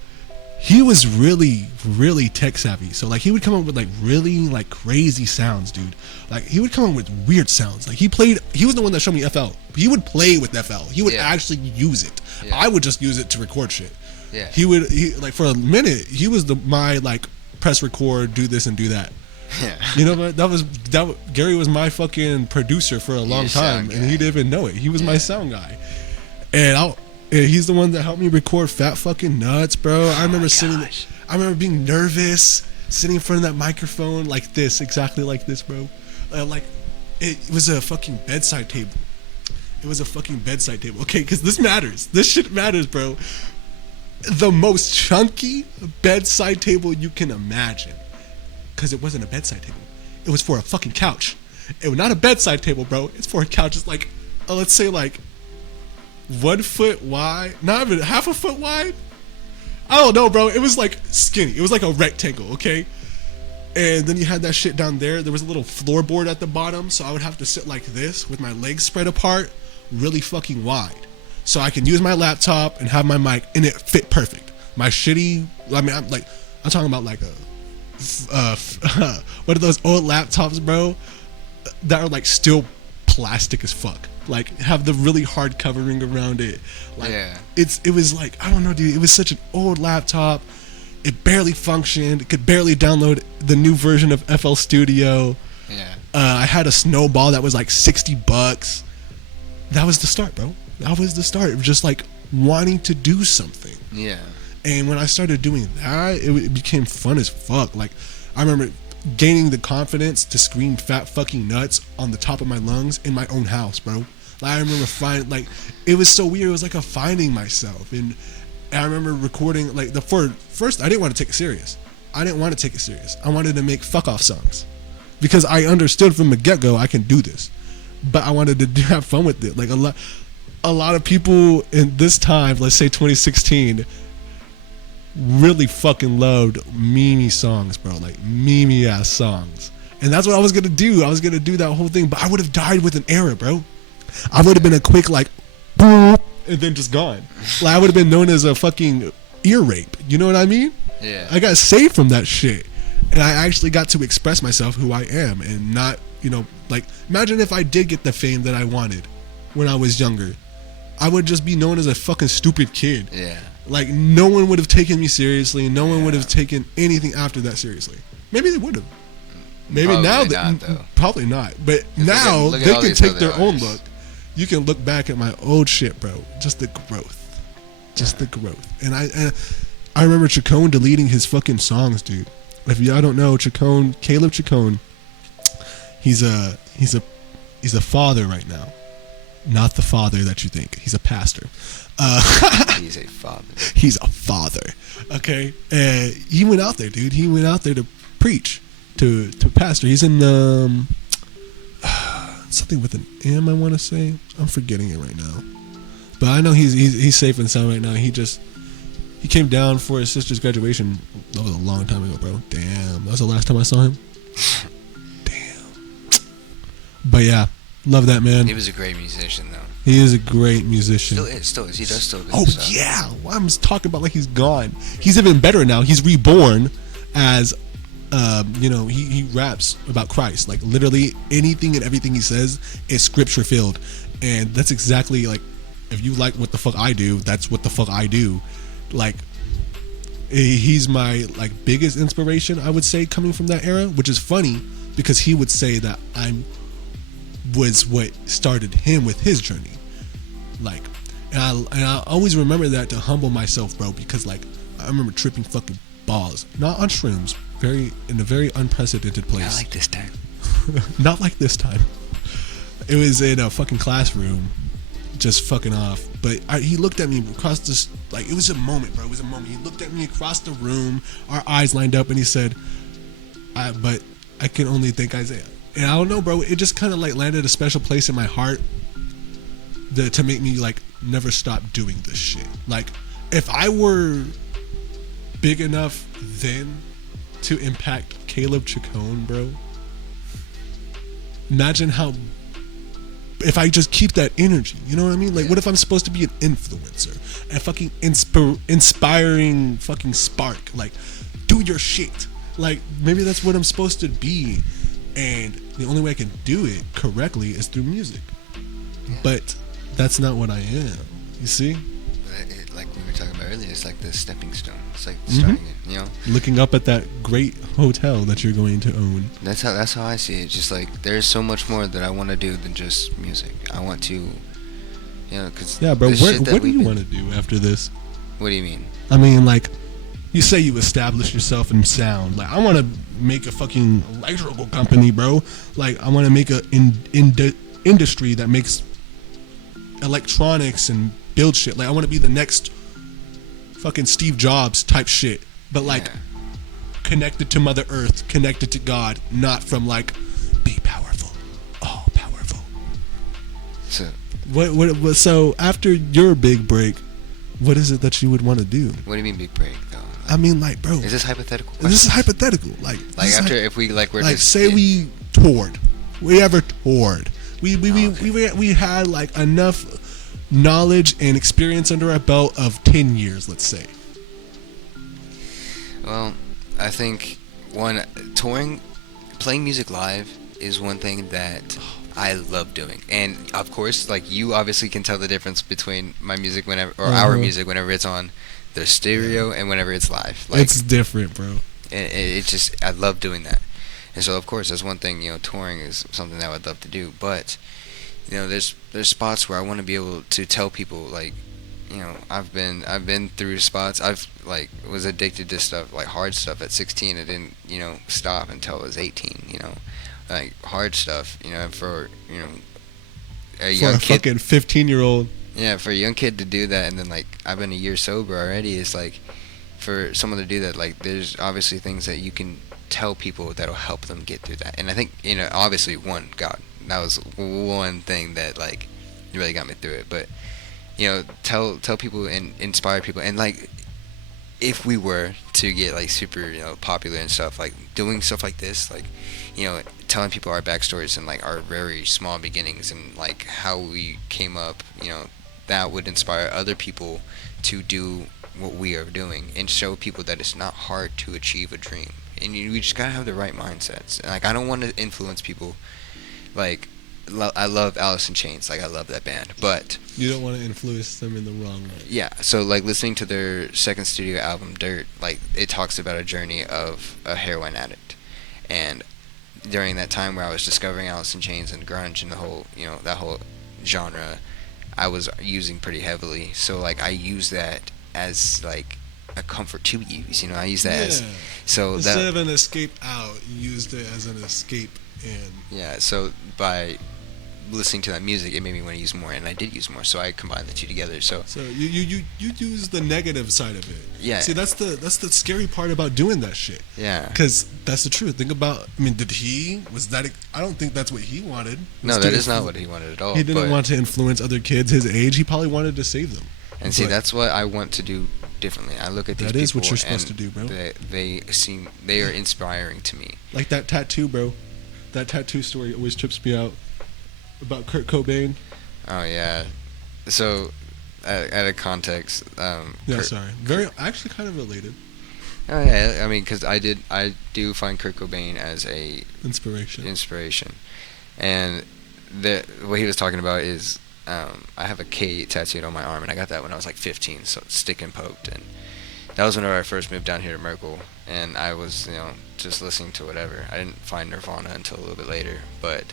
he was really, really tech savvy. So like he would come up with like really like crazy sounds, dude. Like he would come up with weird sounds. Like he was the one that showed me FL. He would play with FL. He would actually use it. Yeah. I would just use it to record shit. Yeah. He like for a minute, he was my like press record, do this and do that. Yeah. You know, but Gary was my fucking producer for a long your time, sound and guy. he didn't even know it. He was my sound guy, and he's the one that helped me record Fat Fucking Nuts, bro. I remember gosh. I remember being nervous, sitting in front of that microphone like this, exactly like this, bro. Like it was a fucking bedside table. It was a fucking bedside table, okay? Because this matters. This shit matters, bro. The most chunky bedside table you can imagine. Because it wasn't a bedside table. It was for a fucking couch. It was not a bedside table, bro. It's for a couch. It's like, let's say like 1 foot wide. Not even half a foot wide. I don't know, bro. It was like skinny. It was like a rectangle, okay? And then you had that shit down there. There was a little floorboard at the bottom. So I would have to sit like this with my legs spread apart, really fucking wide. So I can use my laptop and have my mic, and it fit perfect. My shitty, I'm talking about like a, what are those old laptops, bro? That are like still plastic as fuck. like have the really hard covering around it. Like Yeah. it was like, I don't know, dude. It was such an old laptop. It barely functioned. It could barely download the new version of FL Studio. Yeah. I had a snowball that was like $60. That was the start, bro. That was the start. It was just like wanting to do something. Yeah. And when I started doing that, it became fun as fuck. Like, I remember gaining the confidence to scream "fat fucking nuts" on the top of my lungs in my own house, bro. Like, I remember it was so weird. It was like a finding myself. And I remember recording, like, first, I didn't want to take it serious. I wanted to make fuck off songs. Because I understood from the get-go I can do this. But I wanted to have fun with it. Like, a lot of people in this time, let's say 2016, really fucking loved meme songs, bro. Like meme ass songs. And that's what I was gonna do. I was gonna do that whole thing, but I would have died with an error, bro. I would have been a quick like boop, and then just gone. Like I would have been known as a fucking ear rape. You know what I mean? Yeah. I got saved from that shit. And I actually got to express myself who I am and not, like imagine if I did get the fame that I wanted when I was younger. I would just be known as a fucking stupid kid. Yeah. Like, no one would have taken me seriously. No one would have taken anything after that seriously. Maybe they would have. Maybe Probably now, not, though. probably not. But now look at they all can these take other their own artists. look. You can look back at my old shit, bro. Just the growth. Just the growth. And I remember Chacon deleting his fucking songs, dude. If y'all don't know, Caleb Chacon, he's a father right now. Not the father that you think. He's a pastor. He's a father. He's a father. Okay? And he went out there, dude. He went out there to preach, to pastor. He's in something with an M, I want to say. I'm forgetting it right now. But I know he's safe and sound right now. He came down for his sister's graduation. That was a long time ago, bro. Damn. That was the last time I saw him. Damn. But yeah, love that man. He was a great musician, though. He is a great musician. Still is. He does still do Oh stuff. yeah, well, I'm just talking about like he's gone. He's even better now. He's reborn as, he raps about Christ. Like literally anything and everything he says is scripture filled, and that's exactly like, if you like what the fuck I do, that's what the fuck I do. Like, he's my like biggest inspiration, I would say, coming from that era. Which is funny because he would say that was what started him with his journey. Like, and I always remember that to humble myself, bro, because like I remember tripping fucking balls, not on shrooms, in a very unprecedented place. Not like this time. Not like this time. It was in a fucking classroom, just fucking off. But he looked at me across this, like it was a moment, bro. It was a moment. He looked at me across the room, our eyes lined up, and he said, "But I can only thank Isaiah." And I don't know, bro. It just kind of like landed a special place in my heart to make me like never stop doing this shit. Like, if I were big enough then to impact Caleb Chacon, bro, imagine how, if I just keep that energy, you know what I mean? Like, Yeah. what if I'm supposed to be an influencer, a fucking inspiring fucking spark? Like, do your shit. Like, maybe that's what I'm supposed to be. And the only way I can do it correctly is through music. But that's not what I am. You see? Like we were talking about earlier, it's like the stepping stone. It's like Mm-hmm. starting it, Looking up at that great hotel that you're going to own. That's how I see it. Just like there's so much more that I want to do than just music. I want to, because Yeah, bro. What do you want to do after this? What do you mean? I mean, like, you say you establish yourself in sound. Like, I want to make a fucking electrical company, bro. Like, I want to make a industry that makes electronics and build shit. Like, I want to be the next fucking Steve Jobs type shit, but like Yeah. connected to Mother Earth, connected to God, not from like be powerful, all powerful. So What? So after your big break, what is it that you would want to do? what do you mean big break though? Like, I mean, like, bro, is this hypothetical? this is questions? hypothetical. Like this is after if we like we're like just say we toured, we ever toured, we had like enough knowledge and experience under our belt of 10 years, let's say. Well, I think playing music live is one thing that I love doing. And of course, like you obviously can tell the difference between my music whenever, or our Uh-huh. music whenever it's on the stereo and whenever it's live. Like It's different, bro. it just, I love doing that. And so of course that's one thing, touring is something that I would love to do. But there's spots where I want to be able to tell people, like, I've been through spots. I've like was addicted to stuff like hard stuff at 16. I didn't stop until I was 18. Like hard stuff. For a For young a kid. fucking 15-year-old. Yeah, for a young kid to do that, and then like I've been a year sober already. Is like for someone to do that. Like there's obviously things that you can tell people that'll help them get through that. And I think obviously one, God, that was one thing that like really got me through it. But tell people and inspire people, and like if we were to get like super popular and stuff, like doing stuff like this, like telling people our backstories and like our very small beginnings and like how we came up, that would inspire other people to do what we are doing and show people that it's not hard to achieve a dream. And we just gotta have the right mindsets. And like I don't want to influence people. Like I love Alice in Chains, like I love that band, but You don't want to influence them in the wrong way. yeah, so like listening to their second studio album, Dirt, like it talks about a journey of a heroin addict, and during that time where I was discovering Alice in Chains and grunge and the whole, that whole genre, I was using pretty heavily. So like I use that as like a comfort to use. I use that as so Instead that of an escape out, you used it as an escape in. yeah. So by listening to that music, it made me want to use more, and I did use more. So I combined the two together. So So you use the negative side of it. Yeah. See, that's the scary part about doing that shit. yeah. Because that's the truth. Think about. I mean, I don't think that's what he wanted. No, was that to is not influ- what he wanted at all. He didn't but, want to influence other kids his age. He probably wanted to save them. And see, but- that's what I want to do differently. I look at these That people is what you're supposed and to do, bro. they are inspiring to me. Like that tattoo, bro. That tattoo story always trips me out about Kurt Cobain. Oh yeah. So, at a context, Yeah, Kurt, sorry. Very actually kind of related. oh yeah, I mean, because I do find Kurt Cobain as a Inspiration. inspiration, and what he was talking about is, I have a K tattooed on my arm, and I got that when I was like 15, so it's stick and poked, and that was whenever I first moved down here to Merkel, and I was just listening to whatever. I didn't find Nirvana until a little bit later, but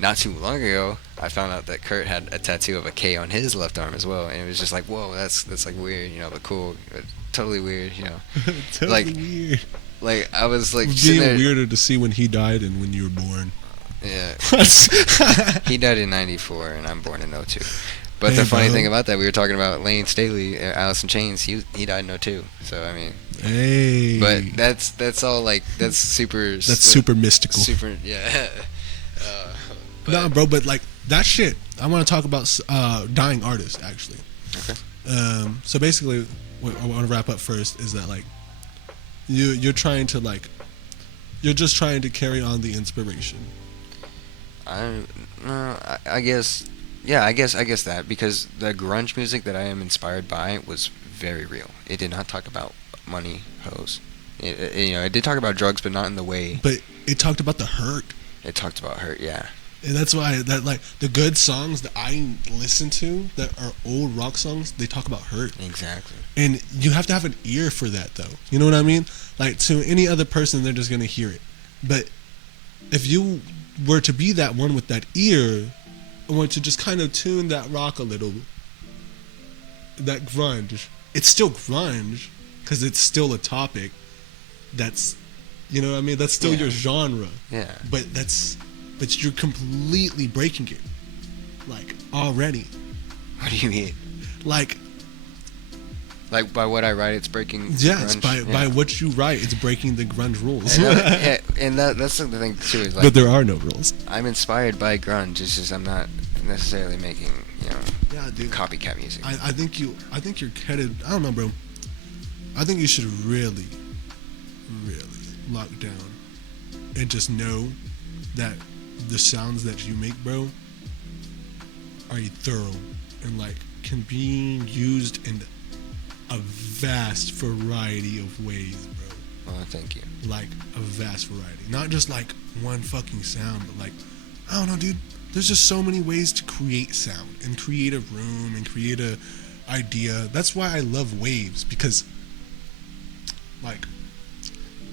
not too long ago, I found out that Kurt had a tattoo of a K on his left arm as well, and it was just like, whoa, that's like weird, but cool, but totally weird, Totally like, weird. like I was like It would sitting be there, weirder to see when he died and when you were born. yeah. He died in '94, and I'm born in '02. But Hey, the funny bro. thing about that, we were talking about Lane Staley, Alice in Chains. He died in '02. So I mean, Hey. but that's all like that's super. That's super mystical. Super, yeah. But, Nah, bro, but like that shit. I want to talk about dying artists actually. Okay. So basically, what I want to wrap up first is that like you're trying to like you're just trying to carry on the inspiration. I guess, yeah, I guess that because the grunge music that I am inspired by was very real. It did not talk about money, hoes. It did talk about drugs, but not in the way But it talked about the hurt. it talked about hurt. Yeah. And that's why that like the good songs that I listen to that are old rock songs, they talk about hurt. Exactly. And you have to have an ear for that though. You know what I mean? Like to any other person they're just gonna hear it. But if you were to be that one with that ear, I want to just kind of tune that rock a little. That grunge. It's still grunge, because it's still a topic that's you know what I mean? That's still Yeah. your genre. Yeah. But you're completely breaking it. Like already. What do you mean? Like Like by what I write, it's breaking. yes, grunge? by what you write, it's breaking the grunge rules. Yeah, and that's the thing too. Is like But there are no rules. I'm inspired by grunge. It's just I'm not necessarily making Yeah, dude. copycat music. I think you're headed. I don't know, bro. I think you should really lock down and just know that the sounds that you make, bro, are thorough and like can be used in a vast variety of ways, bro. Oh, thank you. Like a vast variety, not just like one fucking sound, but like I don't know, dude. There's just so many ways to create sound and create a room and create a idea. That's why I love waves, because like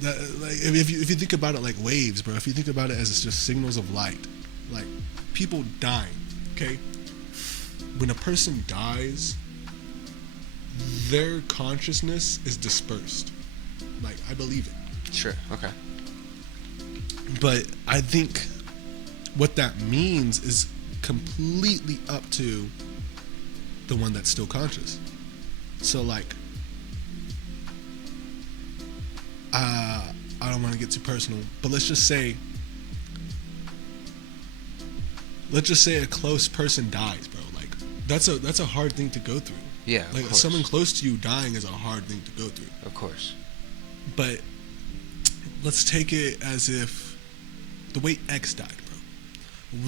that, like if you think about it like waves, bro, if you think about it as just signals of light, like people dying, okay? When a person dies, their consciousness is dispersed. Like, I believe it. Sure. Okay. But I think what that means is completely up to the one that's still conscious. So, like, I don't want to get too personal, but let's just say a close person dies, bro. Like, that's a hard thing to go through. Yeah. Of Like, course. someone close to you dying is a hard thing to go through. Of course. But let's take it as if the way X died, bro.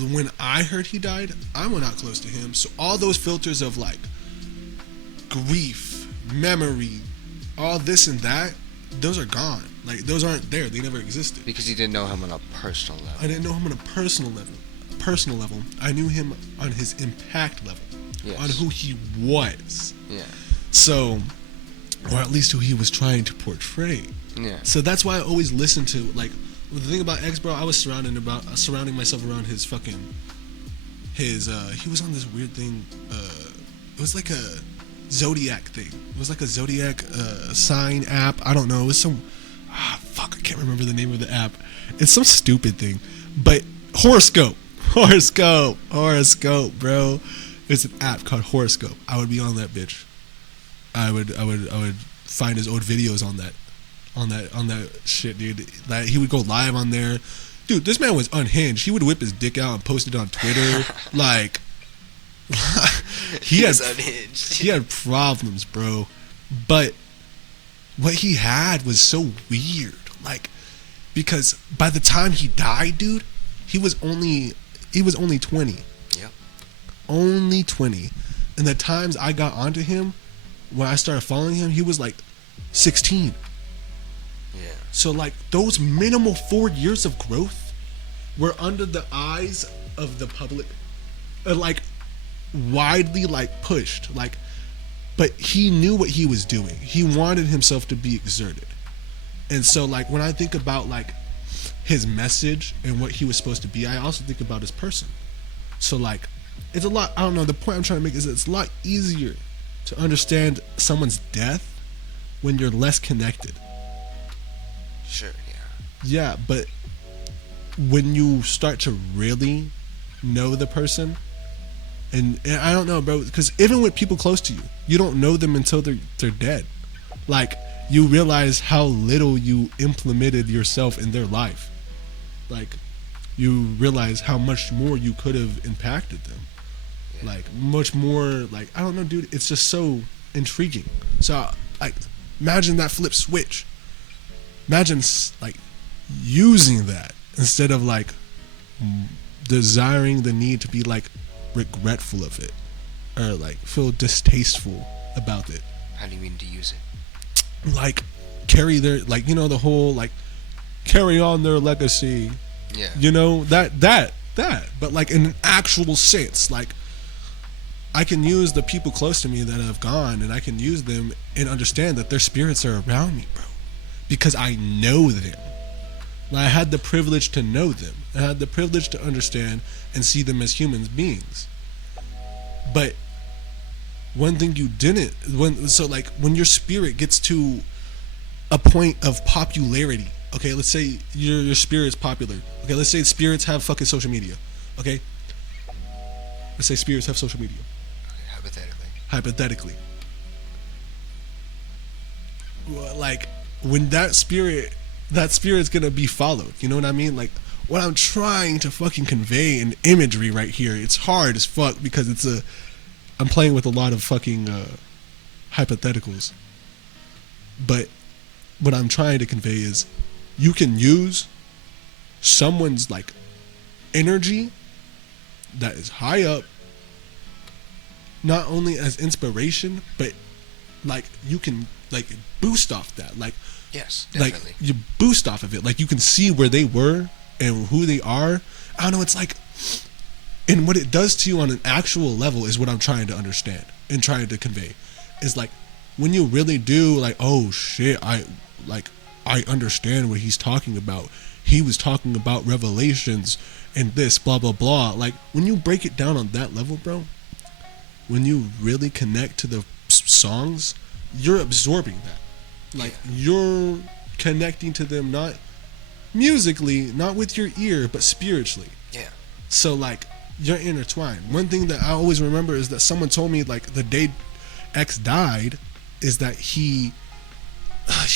When I heard he died, I was not close to him. So all those filters of like grief, memory, all this and that, those are gone. Like, those aren't there. They never existed. Because you didn't know him on a personal level. I didn't know him on a personal level. I knew him on his impact level. Yes. On who he was. Yeah. So, or at least who he was trying to portray. Yeah. So that's why I always listen to, like, the thing about X, bro, I was surrounding myself around his fucking, he was on this weird thing, it was like a Zodiac thing. It was like a Zodiac sign app. I don't know. It was some, I can't remember the name of the app. It's some stupid thing. But Horoscope, bro. It's an app called Horoscope. I would be on that bitch. I would find his old videos on that shit, dude. Like, he would go live on there. Dude, this man was unhinged. He would whip his dick out and post it on Twitter. Like, he was unhinged. He had problems, bro. But what he had was so weird. Like, because by the time he died, dude, he was only 20. Yep. Only 20. And the times I got onto him, when I started following him, he was like 16. Yeah. So, like, those minimal 4 years of growth were under the eyes of the public, like, widely, like, pushed. Like, but he knew what he was doing. He wanted himself to be exerted. And so, like, when I think about, like, his message and what he was supposed to be, I also think about his person. So, like, it's a lot, I don't know, the point I'm trying to make is it's a lot easier to understand someone's death when you're less connected. Sure, yeah. Yeah, but when you start to really know the person, and I don't know, bro, because even with people close to you, you don't know them until they're dead. Like, you realize how little you implemented yourself in their life. Like, you realize how much more you could have impacted them. Yeah. Like, much more, like, I don't know, dude, it's just so intriguing. So, like, imagine that flip switch. Imagine, like, using that instead of, like, desiring the need to be, like, regretful of it or, like, feel distasteful about it. How do you mean to use it? Like, carry their, like, you know, the whole, like, carry on their legacy. Yeah. You know, that. But, like, in an actual sense, like, I can use the people close to me that have gone, and I can use them and understand that their spirits are around me, bro. Because I know them. I had the privilege to know them. I had the privilege to understand and see them as human beings. But one thing you didn't, when your spirit gets to a point of popularity, okay, let's say your spirit's popular. Okay, let's say spirits have fucking social media. Okay? Let's say spirits have social media. Okay, hypothetically. Well, like, when that spirit's gonna be followed. You know what I mean? Like, what I'm trying to fucking convey in imagery right here, it's hard as fuck because I'm playing with a lot of fucking hypotheticals. But what I'm trying to convey is you can use someone's, like, energy that is high up, not only as inspiration, but, like, you can, like, boost off that. Like, yes, definitely. Like, you boost off of it. Like, you can see where they were and who they are. I don't know, it's like And what it does to you on an actual level is what I'm trying to understand and trying to convey. Is like when you really do like, oh shit, I understand what he's talking about. He was talking about revelations and this blah blah blah. Like when you break it down on that level, bro, when you really connect to the songs, you're absorbing that. Like you're connecting to them not musically, not with your ear, but spiritually. Yeah. So like you're intertwined. One thing that I always remember is that someone told me like the day X died is that he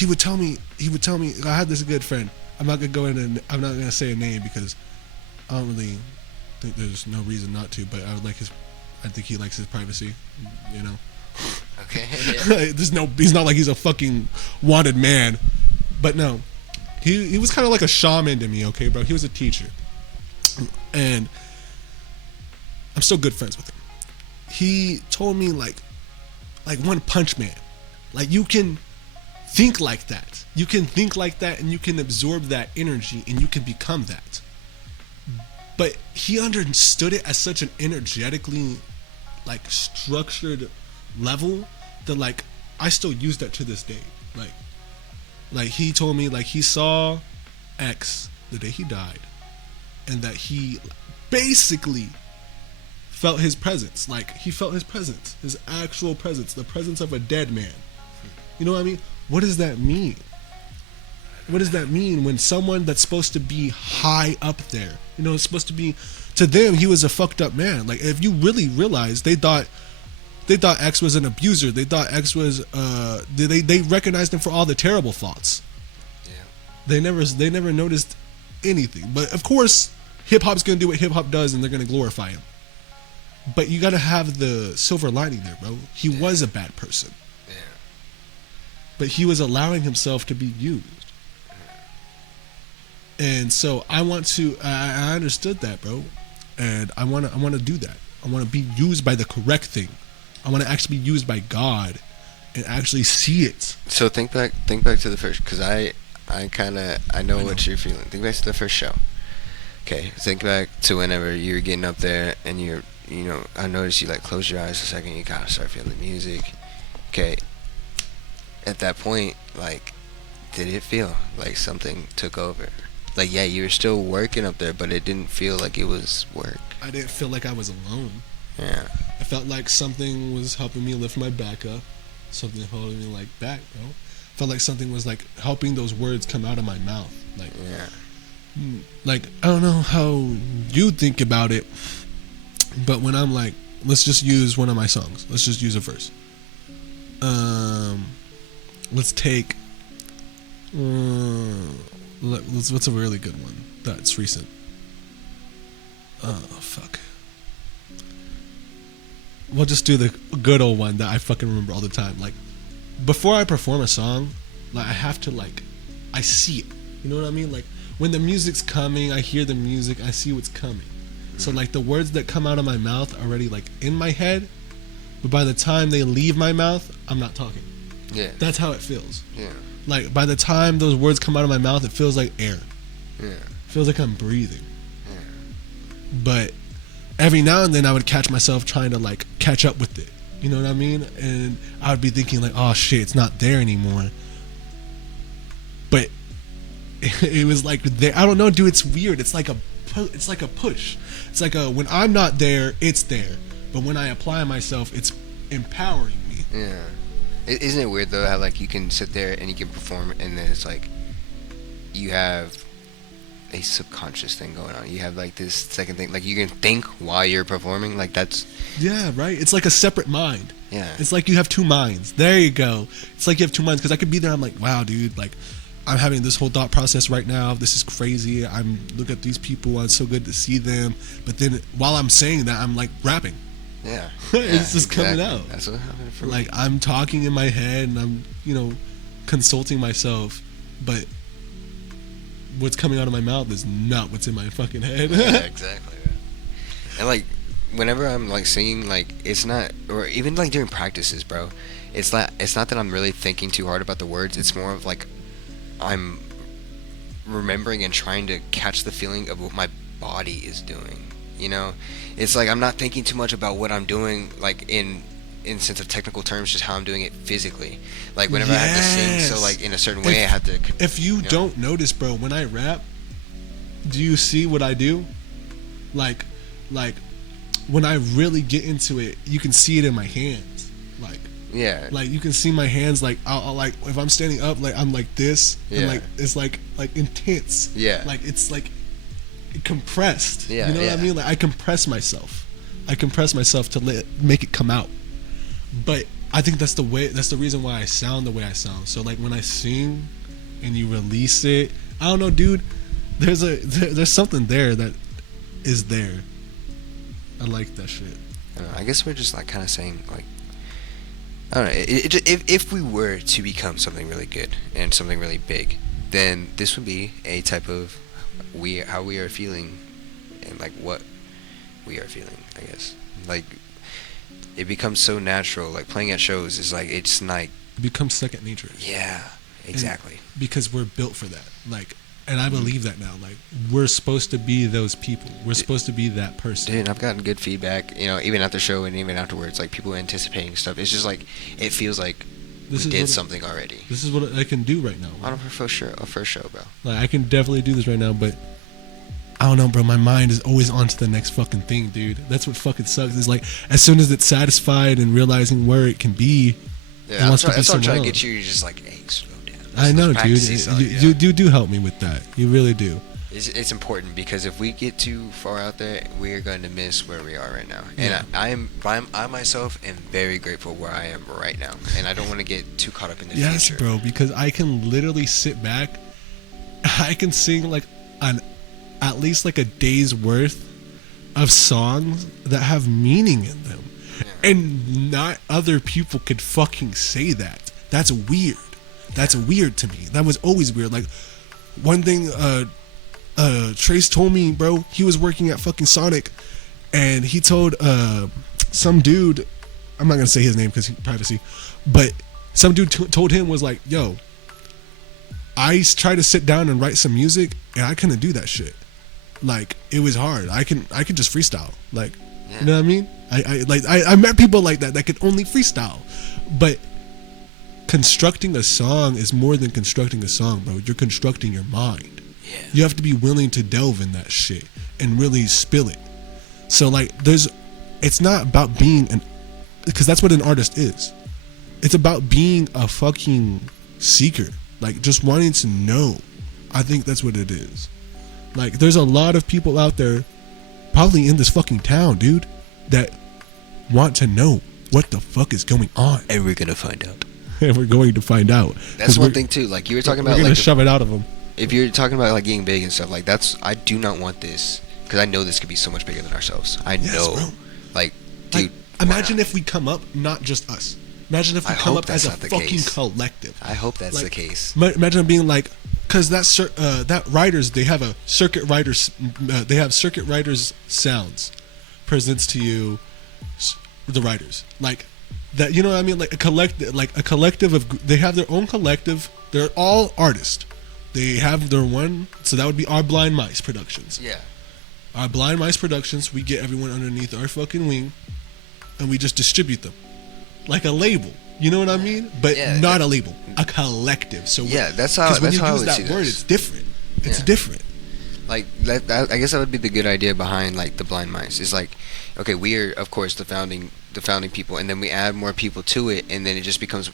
would tell me I had this good friend. I'm not gonna say a name because I don't really think there's no reason not to, but I think he likes his privacy, you know. Okay. Yeah. He's not like he's a fucking wanted man. But no. He was kind of like a shaman to me, okay, bro. He was a teacher. And I'm still good friends with him. He told me like One Punch Man. Like you can think like that. You can think like that and you can absorb that energy and you can become that. But he understood it as such an energetically like structured level that like I still use that to this day. Like he told me like he saw X the day he died and that he basically felt his presence. Like he felt his presence, his actual presence, the presence of a dead man. You know what I mean? What does that mean? What does that mean when someone that's supposed to be high up there, you know, it's supposed to be, to them he was a fucked up man. Like if you really realize they thought X was an abuser. They thought X was they recognized him for all the terrible thoughts. Yeah. They never noticed anything. But of course, hip hop's gonna do what hip hop does and they're gonna glorify him. But you gotta have the silver lining there, bro. He was a bad person. Yeah. But he was allowing himself to be used. And so I understood that, bro. And I wanna do that. I wanna be used by the correct thing. I want to actually be used by God and actually see it. So think back to the first, because I know what you're feeling. Think back to the first show. Okay, think back to whenever you were getting up there and I noticed you like close your eyes a second, you kind of start feeling the music. Okay, at that point, like, did it feel like something took over? Like, yeah, you were still working up there, but it didn't feel like it was work. I didn't feel like I was alone. Yeah. I felt like something was helping me lift my back up. Something holding me like back, bro. Felt like something was like helping those words come out of my mouth. Like, yeah. Like I don't know how you think about it, but when I'm like, let's just use one of my songs. Let's just use a verse. Let's take. What's a really good one that's recent? Oh fuck. We'll just do the good old one that I fucking remember all the time. Like, before I perform a song, like I have to I see it. You know what I mean? Like when the music's coming, I hear the music, I see what's coming. So like the words that come out of my mouth are already like in my head, but by the time they leave my mouth, I'm not talking. Yeah. That's how it feels. Yeah. Like by the time those words come out of my mouth, it feels like air. Yeah. It feels like I'm breathing. Yeah. But every now and then I would catch myself trying to like catch up with it. You know what I mean? And I would be thinking like, oh shit, it's not there anymore. But it was like there. I don't know, dude. It's weird. It's like a push. It's like when I'm not there, it's there. But when I apply myself, it's empowering me. Yeah. Isn't it weird though how like you can sit there and you can perform and then it's like you have a subconscious thing going on. You have like this second thing, like you can think while you're performing. Like that's right. It's like a separate mind. Yeah. It's like you have two minds. There you go. It's like you have two minds because I could be there. I'm like, wow, dude. Like, I'm having this whole thought process right now. This is crazy. I'm look at these people. It's so good to see them. But then while I'm saying that, I'm like rapping. Yeah. It's just coming out. That's what happened for me. Like I'm talking in my head and I'm, consulting myself, but what's coming out of my mouth is not what's in my fucking head. Yeah, exactly. And like whenever I'm like singing, like it's not, or even like during practices, bro, it's not that I'm really thinking too hard about the words. It's more of like I'm remembering and trying to catch the feeling of what my body is doing. You know, it's like I'm not thinking too much about what I'm doing, like in sense of technical terms, just how I'm doing it physically. Like whenever I have to sing, so Yes. like in a certain way, I have to. If you know. don't notice, bro, when I rap, do you see what I do? Like when I really get into it, you can see it in my hands. Yeah. Like you can see my hands. Like I'll like if I'm standing up, like I'm like this, and Yeah. like it's like intense. Yeah. Like it's like compressed. Yeah, You know what yeah. I mean? Like I compress myself. I compress myself to make it come out. But I think that's the way. That's the reason why I sound the way I sound. So like when I sing, and you release it, I don't know, dude. There's something there that is there. I like that shit. I don't know, I guess we're just like kind of saying like. I don't know. If we were to become something really good and something really big, then this would be a type of how we are feeling, and like what we are feeling. I guess like it becomes so natural. Like playing at shows is like it's like It becomes second nature. yeah, exactly. Because we're built for that. Like, and I believe that now. Like, we're supposed to be those people. We're supposed to be that person. Dude, I've gotten good feedback. You know, even at the show and even afterwards, like people anticipating stuff. It's just like it feels like This we is did what- something already. This is what I can do right now. On a first show, bro. Like, I can definitely do this right now, but I don't know, bro. My mind is always on to the next fucking thing, dude. That's what fucking sucks. Is like, as soon as it's satisfied and realizing where it can be, Yeah, wants to be that's what I'm trying to somewhere get else. you. You're just like, hey, slow down. I know, Let's practice dude. these songs, You do help me with that. You really do. It's important because if we get too far out there, we are going to miss where we are right now. Yeah. And I myself am very grateful where I am right now, and I don't want to get too caught up in the Yes, future. bro. Because I can literally sit back. I can sing like at least like a day's worth of songs that have meaning in them, and not other people could fucking say that. That's weird. That's weird to me. That was always weird. Like one thing, Trace told me, bro. He was working at fucking Sonic, and he told some dude. I'm not gonna say his name because privacy, but some dude told him was like, "Yo, I tried to sit down and write some music, and I couldn't do that shit. Like it was hard. I can just freestyle. Like, you know what I mean? I met people like that could only freestyle, but constructing a song is more than constructing a song, bro. You're constructing your mind. Yeah. You have to be willing to delve in that shit and really spill it. So like, it's not about being because that's what an artist is. It's about being a fucking seeker, like just wanting to know. I think that's what it is. Like, there's a lot of people out there, probably in this fucking town, dude, that want to know what the fuck is going on, And we're gonna find out. and we're going to find out. That's 'Cause one we're- thing too. Like you were talking We're about, gonna like shove it out of them. if you're talking about like getting big and stuff, like I do not want this because I know this could be so much bigger than ourselves. I Yes, know, bro. like, Like, dude. imagine why if we come up, not just us. Imagine if we I come hope up as that's a not the fucking case. collective. not? I hope that's like, the case. Imagine being like, because that writers, they have a circuit writers, they have circuit writers sounds presents to you the writers, like that, you know what I mean? Like a collective of, they have their own collective. They're all artists. They have their one, so that would be our Blind Mice Productions. Yeah. Our Blind Mice Productions, we get everyone underneath our fucking wing, and we just distribute them like a label. You know what I mean? But Yeah, not a label, a collective. So Yeah, that's how- because when that's you how I use would see that word, this. it's different. It's Yeah. different. Like that, I guess that would be the good idea behind like the Blind Mice. Is like, okay, we are of course the founding people, and then we add more people to it, and then it just becomes,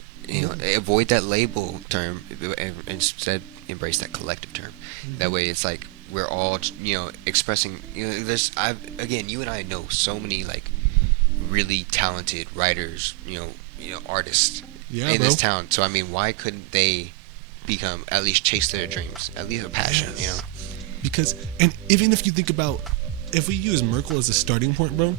avoid that label term, and instead embrace that collective term. That way, it's like we're all expressing. Again, you and I know so many like really talented writers, artists Yeah, in bro. this town. So I mean, why couldn't they become, at least chase their dreams, at least a passion? Yes. Because, and even if you think about, if we use Merkel as a starting point, bro,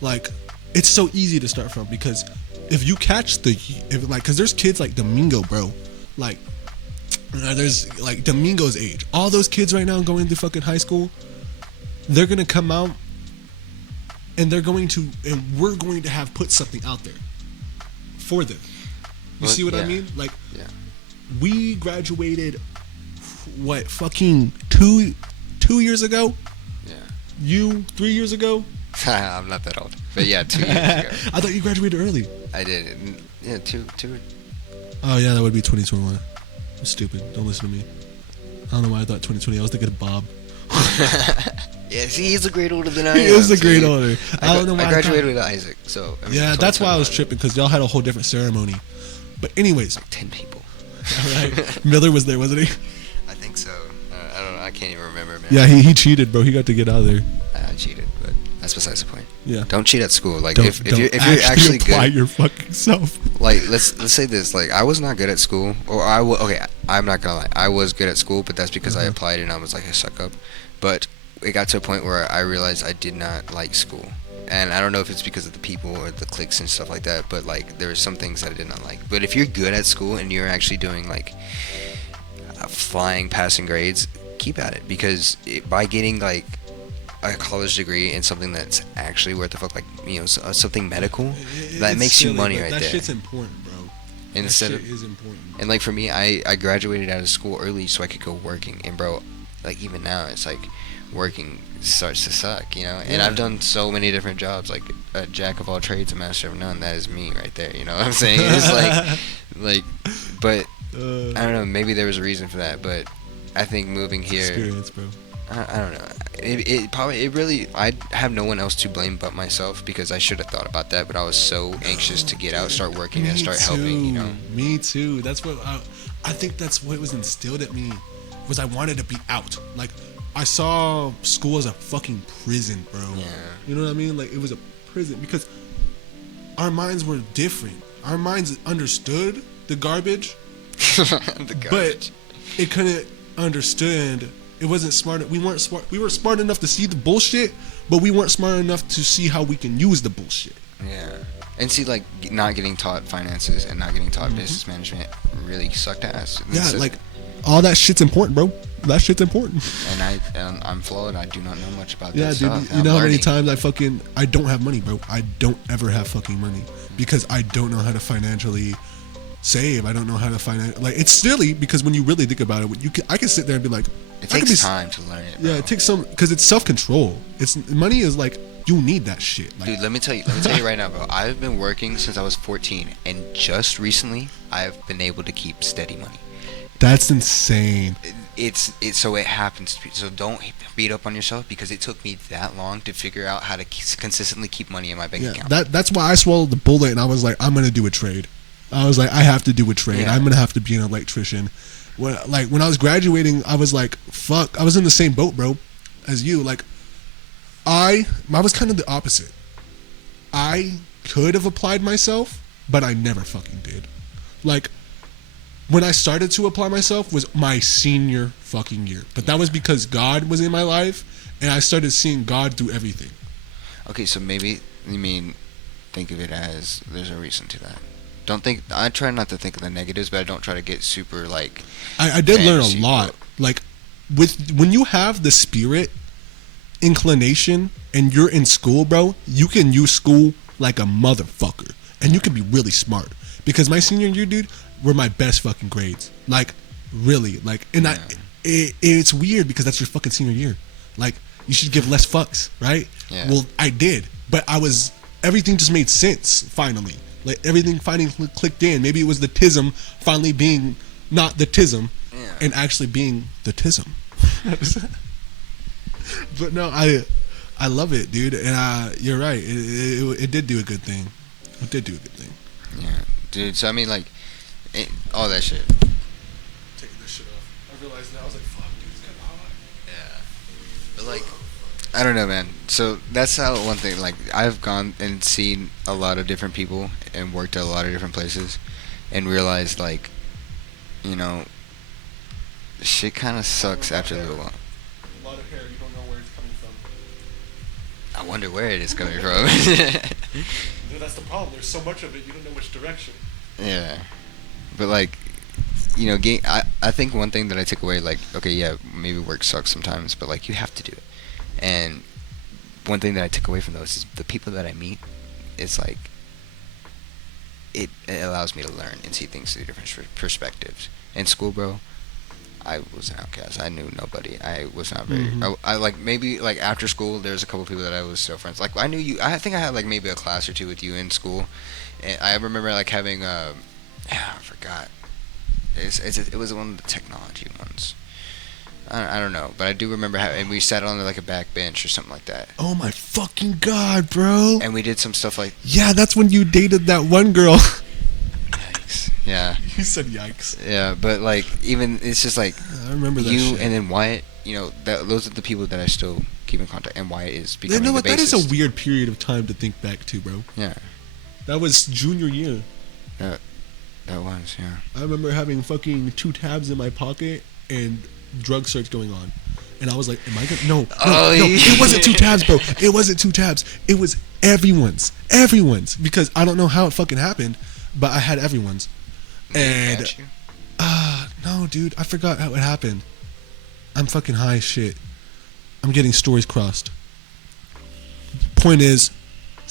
like, it's so easy to start from, because if you catch because there's kids like Domingo, bro, like, there's like Domingo's age, all those kids right now going to fucking high school, they're gonna come out, and we're going to have put something out there for them. You Well, see what I yeah. mean? Like, Yeah. we graduated, what, fucking two years ago? Yeah. You 3 years ago? I'm not that old, but yeah, 2 years ago I thought you graduated early. I did. Yeah, two. Oh yeah, that would be 2021. I'm stupid. Don't listen to me. I don't know why I thought 2020. I was thinking of Bob. Yeah, see, he's a grade older than I am. He is a so grade older. I don't know why. I graduated with Isaac, so. I mean, Yeah, that's why I was 2021. tripping because y'all had a whole different ceremony. But anyways, 10 people. right? Miller was there, wasn't he? I think so. I don't know. I can't even remember, man. Yeah, he cheated, bro. He got to get out of there. I cheated, but that's besides the point. Yeah. Don't cheat at school. Like, Don't, if you're actually apply good. your fucking self. Like, let's say this. Like, I was not good at school, or okay, I'm not gonna lie. I was good at school, but that's because I applied and I was like a suck up. But it got to a point where I realized I did not like school. And I don't know if it's because of the people or the cliques and stuff like that, but like there were some things that I did not like. But if you're good at school and you're actually doing like flying passing grades, keep at it, because by getting like a college degree in something that's actually worth the fuck, like, you know, something medical, that It's makes you silly, money but right that there. shit's important, bro. Instead that of shit is important. And like for me, I graduated out of school early so I could go working. And bro, like even now, it's like working starts to suck, you know. And Yeah. I've done so many different jobs, like a jack of all trades, a master of none. That is me right there. You know what I'm saying? It's like, but I don't know. Maybe there was a reason for that, but I think moving here, Experience, bro. I don't know. It really, I have no one else to blame but myself, because I should have thought about that, but I was so anxious to get out, start working, and start helping, you know. Me too. That's what I think. That's what was instilled at me, was I wanted to be out. Like, I saw school as a fucking prison, bro. Yeah. You know what I mean? Like, it was a prison because our minds were different. Our minds understood the garbage, The but garbage. it couldn't understand. It wasn't smart. We weren't smart. We were smart enough to see the bullshit, but we weren't smart enough to see how we can use the bullshit. Yeah. And see, like, not getting taught finances and not getting taught business management really sucked ass. And Yeah, so- like, all that shit's important, bro. That shit's important. and I'm flawed. I do not know much about Yeah, that dude. stuff. You I'm know how many learning. times I don't have money, bro. I don't ever have fucking money because I don't know how to financially save. I don't know how to like, it's silly because when you really think about it, I can sit there and be like, It I could takes be- time to learn it. Yeah, bro. it takes some, because it's self-control. It's money is like, you need that shit. Like, Dude, let me tell you right now, bro. I've been working since I was 14, and just recently, I've been able to keep steady money. that's insane. It's so it happens. So don't beat up on yourself, because it took me that long to figure out how to consistently keep money in my bank Yeah, account. that's why I swallowed the bullet and I was like, I'm gonna do a trade. I was like, I have to do a trade. Yeah. I'm gonna have to be an electrician. When I was graduating, I was like, fuck. I was in the same boat, bro, as you. Like, I was kind of the opposite. I could have applied myself, but I never fucking did. Like, when I started to apply myself was my senior fucking year. But that was because God was in my life, and I started seeing God do everything. Okay, so maybe you mean think of it as there's a reason to that. Don't think. I try not to think of the negatives, but I don't try to get super like. I did learn a fantasy, lot. Like, when you have the spirit inclination and you're in school, bro, you can use school like a motherfucker, and you can be really smart. Because my senior year, dude, were my best fucking grades. Like, really, like, and Yeah. it's weird because that's your fucking senior year. Like, you should give less fucks, right? Yeah. Well, I did, but everything just made sense finally. Like, everything finally clicked in. Maybe it was the tism finally being not the tism, Yeah. and actually being the tism. But no, I love it, dude, and you're right. It did do a good thing. It did do a good thing. Yeah, dude. So I mean, like, all that shit. Taking this shit off. I realized now. I was like, fuck, dude, it's kind of hot. Yeah. But like, I don't know, man. So that's how one thing. Like, I've gone and seen a lot of different people and worked at a lot of different places, and realized, like, you know, shit kind of sucks after a little while. A lot of hair. You don't know where it's coming from. I wonder where it is coming from. Dude, that's the problem. There's so much of it. You don't know which direction. Yeah. But like, you know, I think one thing that I took away, like, okay, yeah, maybe work sucks sometimes, but like, you have to do it. And one thing that I took away from those is the people that I meet. It's like, it allows me to learn and see things through different perspectives. In school, bro, I was an outcast. I knew nobody. I was not very. Mhm. I like maybe like after school. There's a couple people that I was still friends. Like I knew you. I think I had like maybe a class or two with you in school, and I remember like having I forgot. It was one of the technology ones. I don't know, but I do remember having. And we sat on like a back bench or something like that, Oh my fucking god, bro. and we did some stuff like. Yeah, that's when you dated that one girl. Yikes. Yeah. You said yikes. Yeah, but like even it's just like I remember that you shit. and then Wyatt. You know, those are the people that I still keep in contact. And Wyatt is You becoming know the what? That is a bassist. weird period of time to think back to, bro. Yeah, That was junior year. that was, yeah. I remember having fucking 2 tabs in my pocket and drug search going on. And I was like, am I gonna... No, Oh, no, yeah. it wasn't 2 tabs, bro. It wasn't 2 tabs. It was everyone's. Everyone's. Because I don't know how it fucking happened, but I had everyone's. And... Got you. No, dude. I forgot how it happened. I'm fucking high as shit. I'm getting stories crossed. Point is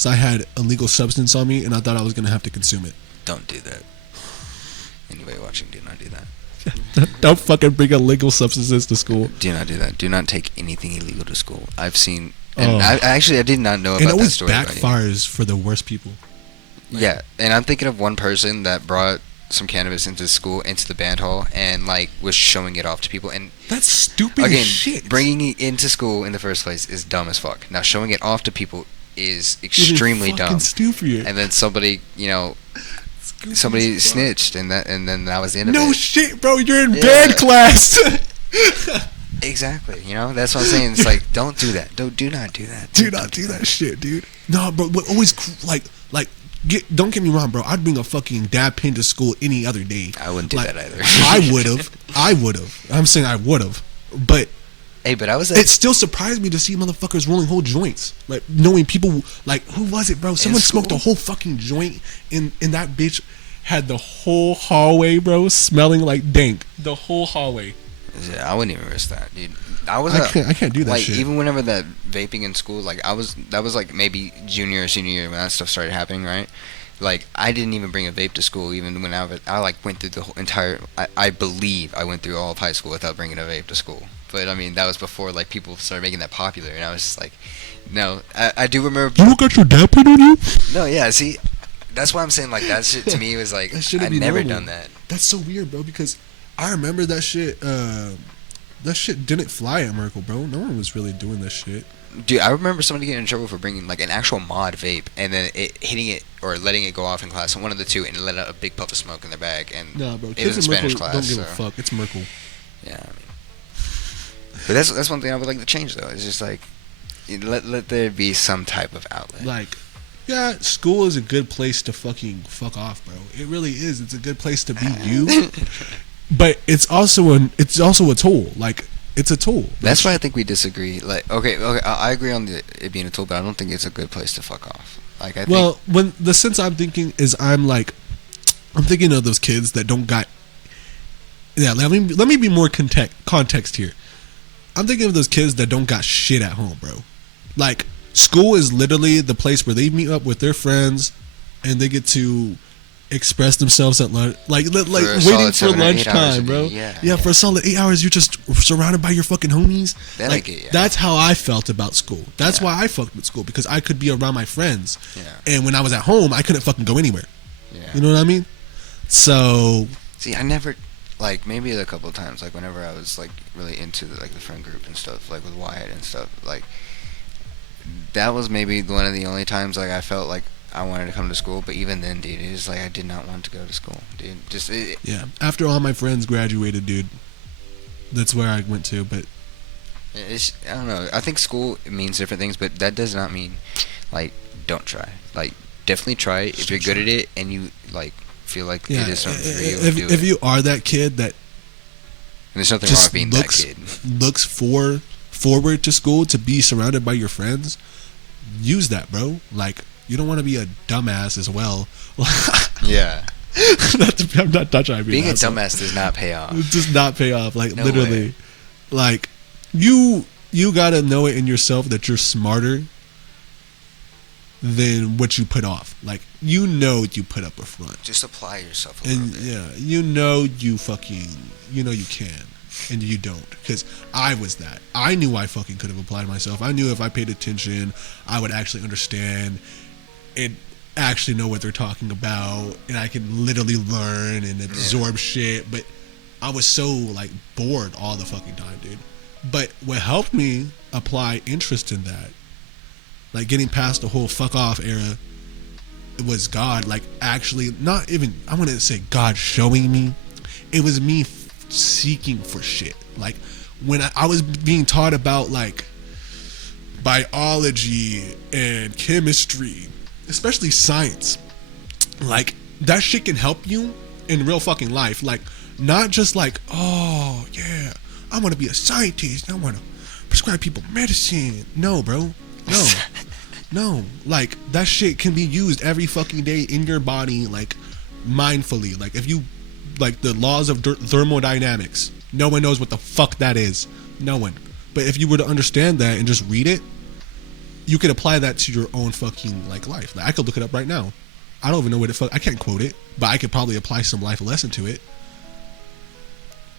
I had illegal substance on me, and I thought I was going to have to consume it. Don't do that. Anybody watching, do not do that. Don't fucking bring illegal substances to school. Do not do that. Do not take anything illegal to school. I've seen, and Oh. I did not know And about it that always story. about you. backfires for the worst people. Yeah, and I'm thinking of one person that brought some cannabis into school, into the band hall, and like was showing it off to people. And That's stupid again, as shit. bringing it into school in the first place is dumb as fuck. Now showing it off to people is Even extremely fucking dumb. Stupid. And then somebody, Stupid somebody as fuck. snitched, and then that was the end of No it. shit, bro. You're in Yeah. band class. Exactly. That's what I'm saying. It's like, don't do that. Do not do that. Do not do that shit, dude. No, bro. But always don't get me wrong, bro. I'd bring a fucking dab pen to school any other day. I wouldn't do Like, that either. I would have. I'm saying I would have. But Hey, but I was it still surprised me to see motherfuckers rolling whole joints. Like knowing people, like who was it, bro? Someone smoked a school? whole fucking joint, and that bitch had the whole hallway, bro, smelling like dank. The whole hallway. Yeah, I wouldn't even risk that, dude. I was I can't do that like shit. even whenever that vaping in school, like that was like maybe junior or senior year when that stuff started happening, right? Like I didn't even bring a vape to school, even when I like went through the whole entire. I believe I went through all of high school without bringing a vape to school. But I mean that was before like people started making that popular, and I was just like, no. I do remember. You don't got your dab pen on you? No, yeah. See, that's why I'm saying like that shit to me was like That shouldn't I'd be never normal. done that. That's so weird, bro. Because I remember that shit. That shit didn't fly at Merkle, bro. No one was really doing this shit. Dude, I remember somebody getting in trouble for bringing like an actual mod vape and then it hitting it or letting it go off in class, one of the two, and let out a big puff of smoke in their bag. And Nah, bro. it was Kids in in Merkle Spanish class. don't give a so, fuck. It's Merkle. Yeah, I mean, but that's one thing I would like to change though. It's just like let there be some type of outlet. Like, yeah, school is a good place to fucking fuck off, bro. It really is. It's a good place to be you. But it's also a tool. Like, it's a tool. That's why I think we disagree. Like, okay, I agree on it being a tool, but I don't think it's a good place to fuck off. Like, I think. Well, when the sense I'm thinking is I'm thinking of those kids that don't got. Yeah, let me be more context here. I'm thinking of those kids that don't got shit at home, bro. Like, school is literally the place where they meet up with their friends, and they get to express themselves at lunch, like a waiting solid for 7 or 8 hours a lunchtime, day, bro. yeah. For a solid 8 hours, you're just surrounded by your fucking homies. That I Like, get, yeah. that's how I felt about school. That's Yeah. why I fucked with school, because I could be around my friends. Yeah. And when I was at home, I couldn't fucking go anywhere. Yeah. You know what I mean? So See, I never, like, maybe a couple of times, like, whenever I was, like, really into, like, the friend group and stuff, like, with Wyatt and stuff, like, that was maybe one of the only times, like, I felt like I wanted to come to school, but even then, dude, it was like I did not want to go to school, dude. Just, yeah, after all my friends graduated, dude, that's where I went to. But it's, I don't know. I think school means different things, but that does not mean, like, don't try. Like, definitely try it. If you're good at it and you, like, feel like yeah, it is something for you, do if it. you are that kid that And there's nothing wrong just with being looks that kid. looks forward to school to be surrounded by your friends, use that, bro. Like, you don't want to be a dumbass as well. Yeah. I'm not trying to be Being an a asshole. dumbass does not pay off. It does not pay off. Like, No literally, way. like you gotta know it in yourself that you're smarter than what you put off. Like, you put up a front, Just apply yourself a and little bit. yeah, you fucking you can. and you don't. Because I was that. I knew I fucking could have applied myself. I knew if I paid attention, I would actually understand and actually know what they're talking about, and I could literally learn and absorb shit. But I was so like bored all the fucking time, dude. But what helped me apply interest in that, like getting past the whole fuck off era, was God. Like actually, not even, I wouldn't say God showing me. It was me seeking for shit. Like when I was being taught about like biology and chemistry, especially science, like that shit can help you in real fucking life. Like not just like, oh yeah, I want to be a scientist, I want to prescribe people medicine. No, bro, no. No, like that shit can be used every fucking day in your body, like mindfully. Like if you, like the laws of thermodynamics, no one knows what the fuck that is. No one. But if you were to understand that and just read it, you could apply that to your own fucking like life. Like I could look it up right now. I don't even know what it. I can't quote it, but I could probably apply some life lesson to it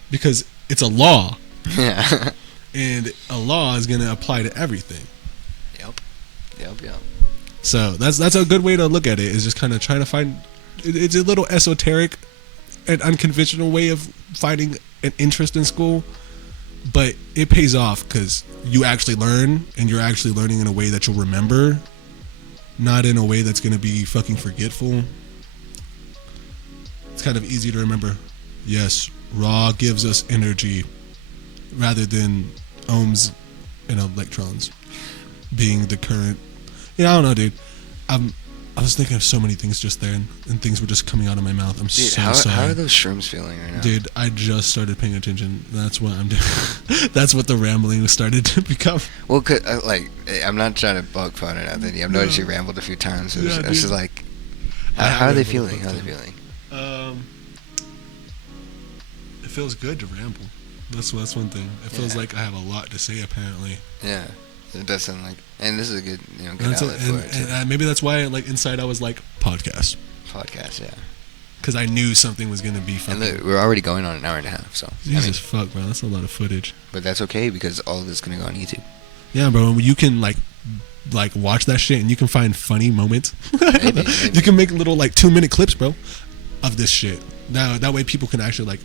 because it's a law. Yeah. And a law is gonna apply to everything. Yep. So that's a good way to look at it. Is just kind of trying to find. It's a little esoteric and unconventional way of finding an interest in school, but it pays off because you actually learn, and you're actually learning in a way that you'll remember, not in a way that's going to be fucking forgetful. It's kind of easy to remember. Yes, raw gives us energy rather than ohms and electrons being the current. Yeah, I don't know, dude. I was thinking of so many things just there, and things were just coming out of my mouth. I'm Dude, so sorry. how are those shrooms feeling right now? Dude, I just started paying attention. That's what I'm doing. That's what the rambling started to become. Well, like, I'm not trying to bug fun or nothing. I've noticed you rambled a few times. So Yeah, it's just like, how are they feeling? How are they feeling? It feels good to ramble. That's one thing. It feels like I have a lot to say, apparently. Yeah, it does sound like, and this is a good, good That's outlet for it. and maybe that's why, like inside, I was like podcast, Podcast, yeah. because I knew something was gonna be And fucking. look, we're already going on an hour and a half, so Jesus fuck, bro, that's a lot of footage. but that's okay because all of this is gonna go on YouTube. Yeah, bro, you can like watch that shit and you can find funny moments. Maybe. You can make little like 2-minute clips, bro, of this shit. Now that way people can actually like,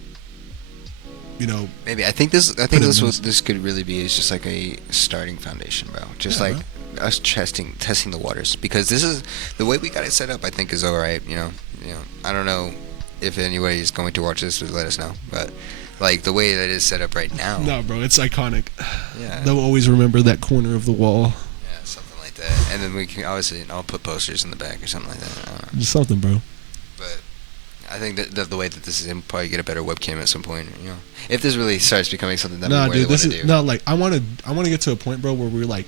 Maybe I think this Put it in this could really be is just like a starting foundation, bro. Just Yeah, like us testing the waters, because this is the way we got it set up. I think is all right. I don't know if anybody is going to watch this, would let us know. But like the way that it's set up right now, No, bro, it's iconic. yeah, They'll always remember that corner of the wall. yeah, something like that. And then we can obviously I'll put posters in the back or something like that. I don't know. Just something, bro. But I think that the way that this is, we'll probably get a better webcam at some point. If this really starts becoming something that Nah, we really dude, this want to is do. not like I want to get to a point, bro, where we're like,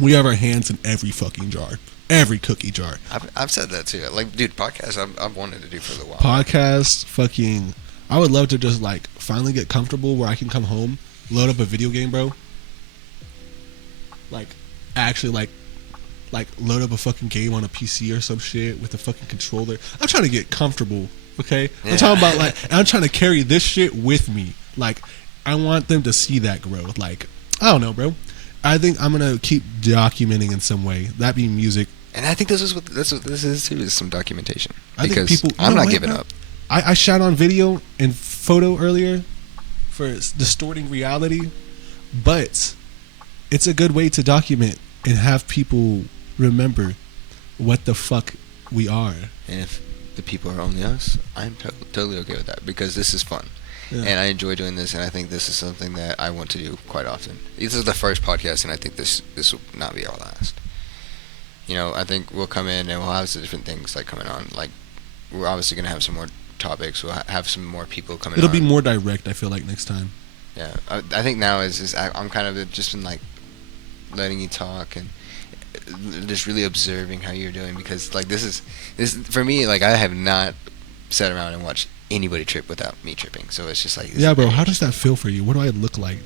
we have our hands in every fucking jar, every cookie jar. I've said that too. Like, dude, podcasts I've wanted to do for a little while. Podcast, fucking. I would love to just like finally get comfortable where I can come home, load up a video game, bro. Like, actually, like load up a fucking game on a PC or some shit with a fucking controller. I'm trying to get comfortable, okay? Yeah. I'm talking about like, I'm trying to carry this shit with me. Like, I want them to see that growth. Like, I don't know, bro. I think I'm gonna keep documenting in some way. That being music. And I think that's what this is too, is some documentation. I think Because people. I'm not what, giving bro? up. I shot on video and photo earlier for distorting reality, but it's a good way to document and have people remember what the fuck we are. And if the people are only us, I'm totally okay with that, because this is fun. Yeah. And I enjoy doing this, and I think this is something that I want to do quite often. This is the first podcast, and I think this will not be our last. I think we'll come in and we'll have some different things like coming on. Like, we're obviously gonna have some more topics. We'll have some more people coming. It'll on. be more direct, I feel like, next time. Yeah, I think now I'm kind of just been like letting you talk and just really observing how you're doing, because like this for me, like I have not sat around and watched anybody trip without me tripping. So it's just like, Yeah, bro. How does that feel for you? What do I look like?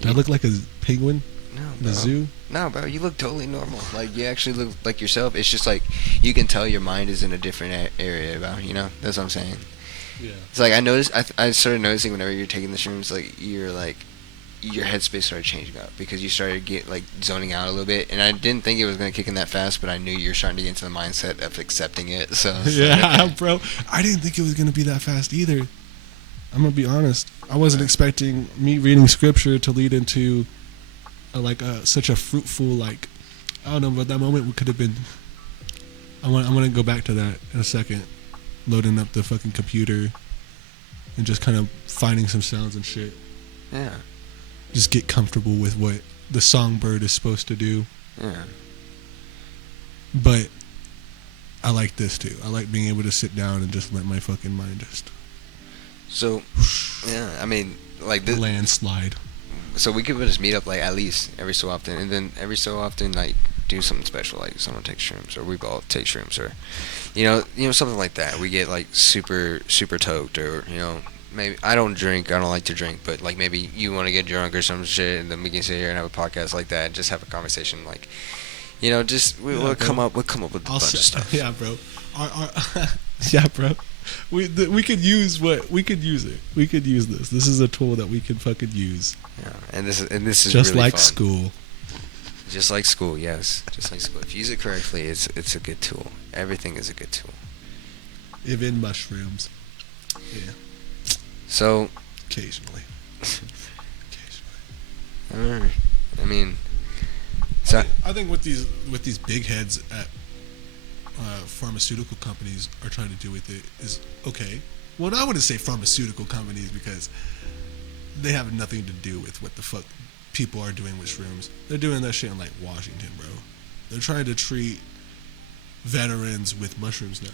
Do I look like a penguin No, in bro. a zoo? No, bro, you look totally normal. Like, you actually look like yourself. It's just like you can tell your mind is in a different area about, that's what I'm saying. Yeah. It's like I noticed. I started noticing whenever you're taking the shrooms, like your headspace started changing up because you started get like zoning out a little bit, and I didn't think it was gonna kick in that fast, but I knew you're starting to get into the mindset of accepting it. So it's like, Yeah, okay. bro. I didn't think it was gonna be that fast either. I'm gonna be honest. I wasn't expecting me reading scripture to lead into such a fruitful like. I don't know, but that moment could have been. I want to go back to that in a second. Loading up the fucking computer and just kind of finding some sounds and shit. Yeah, Just get comfortable with what the songbird is supposed to do. yeah, But I like this too. I like being able to sit down and just let my fucking mind just so yeah. I mean, like this, landslide. so we could just meet up like at least every so often, and then every so often like do something special, like someone takes shrooms, or we all take shrooms, or something like that. We get like super toked, or maybe I don't drink, I don't like to drink, but like maybe you want to get drunk or some shit, and then we can sit here and have a podcast like that, and just have a conversation, like just Yeah, we'll bro. come up with a bunch of stuff. Yeah, bro. Yeah, bro. We could use we could use it. We could use this. This is a tool that we can fucking use. Yeah, and this is Just really like fun. school. Just like school, yes. Just like school. If you use it correctly, it's a good tool. Everything is a good tool. Even mushrooms. Yeah, So, occasionally. I mean, so I think what these big heads at pharmaceutical companies are trying to do with it is okay. Well, I wouldn't say pharmaceutical companies because they have nothing to do with what the fuck people are doing with shrooms. They're doing that shit in like Washington, bro. They're trying to treat veterans with mushrooms now,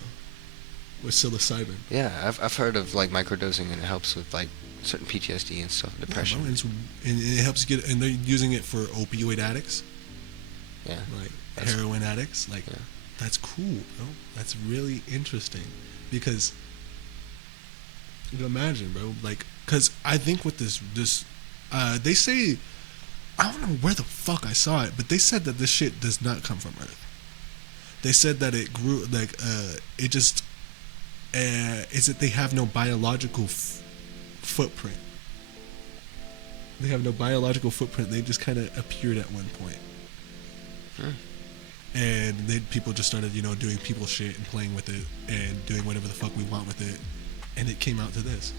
with psilocybin. yeah, I've heard of like microdosing, and it helps with like certain PTSD and stuff, depression. Yeah, bro, and it helps get, and they're using it for opioid addicts, Yeah, like That's- heroin addicts. Like, yeah. that's cool, bro. That's really interesting because you can imagine, bro. Like, cause I think with this, they say, I don't know where the fuck I saw it, but they said that this shit does not come from Earth. They said that it grew like it just is that they have no biological footprint. They have no biological footprint. They just kind of appeared at one point. And then people just started, doing people shit and playing with it and doing whatever the fuck we want with it, and it came out to this.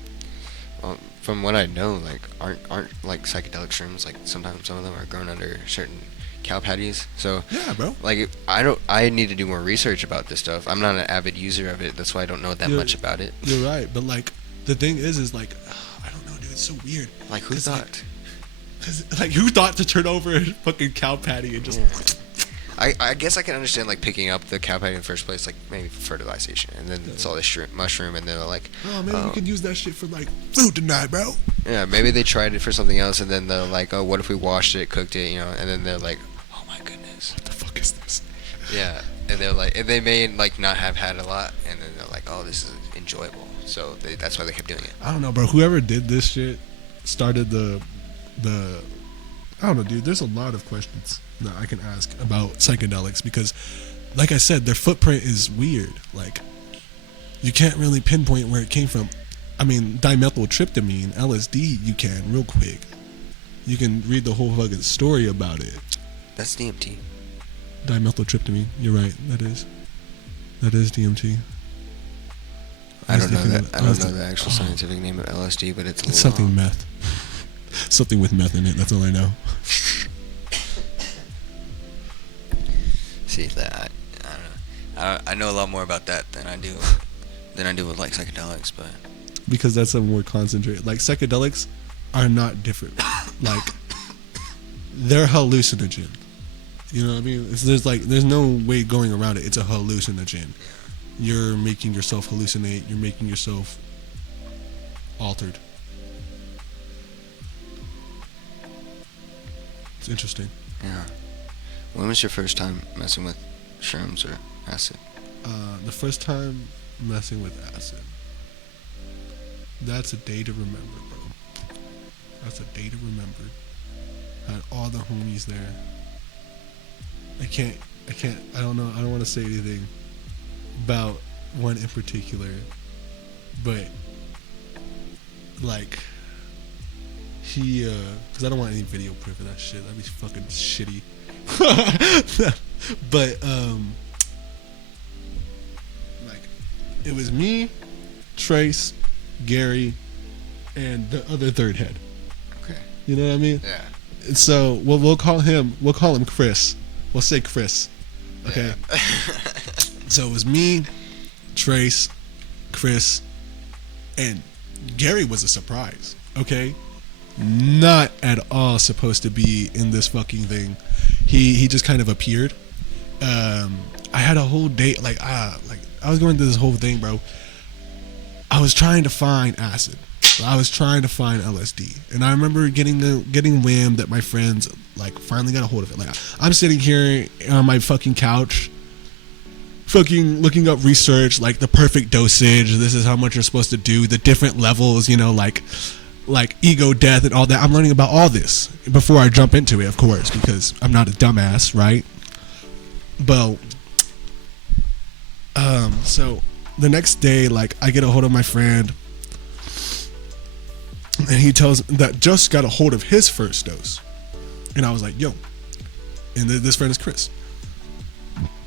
Well, from what I know, like aren't like psychedelic shrooms, like sometimes some of them are grown under certain cow patties. So Yeah, bro. like I need to do more research about this stuff. I'm not an avid user of it. That's why I don't know that Yeah. much about it. You're right, but like the thing is like I don't know, dude. It's so weird. Like who 'Cause, thought? Like who thought to turn over a fucking cow patty and just Yeah. I guess I can understand like picking up the cow patty in the first place, like maybe for fertilization, and then it's all this mushroom, and then they're like, oh man, we could use that shit for like food tonight, bro. yeah, maybe they tried it for something else, and then they're like, oh, what if we washed it, cooked it, and then they're like, oh my goodness, What the fuck is this? yeah, and they're like, and they may like not have had a lot, and then they're like, oh, this is enjoyable, so that's why they kept doing it. I don't know, bro. Whoever did this shit started the I don't know, dude. There's a lot of questions that I can ask about psychedelics because, like I said, their footprint is weird. Like, you can't really pinpoint where it came from. I mean, dimethyltryptamine, LSD, you can real quick. You can read the whole fucking story about it. That's DMT. Dimethyltryptamine. You're right. That is DMT. I don't know thinking that. of- I I don't was know thi- the actual scientific name of LSD, but it's a It's little something long. meth. Something with meth in it. That's all I know. See that? I don't know. I know a lot more about that than I do with like psychedelics, but Because that's a more concentrated. Like psychedelics are not different. Like they're hallucinogen. You know what I mean? There's no way going around it. It's a hallucinogen. You're making yourself hallucinate. You're making yourself altered. It's interesting. yeah. When was your first time messing with shrooms or acid? The first time messing with acid. That's a day to remember, bro. That's a day to remember. Had all the homies there. I don't know. I don't want to say anything about one in particular, but like he because I don't want any video proof of that shit. That'd be fucking shitty. But like it was me, Trace, Gary, and the other third head. Okay. You know what I mean? Yeah. So we'll call him Chris. We'll say Chris. Okay. Yeah. So it was me, Trace, Chris, and Gary was a surprise. Okay. Not at all supposed to be in this fucking thing. He just kind of appeared. I had a whole day like I was going through this whole thing, bro. I was trying to find acid. I was trying to find LSD, and I remember getting wind that my friends like finally got a hold of it. Like I'm sitting here on my fucking couch, fucking looking up research, like the perfect dosage. This is how much you're supposed to do, the different levels, you know, like ego death and all that. I'm learning about all this before I jump into it, of course, because I'm not a dumbass, right? But so the next day, like I get a hold of my friend, and he tells that just got a hold of his first dose, and I was like, yo, and this friend is Chris.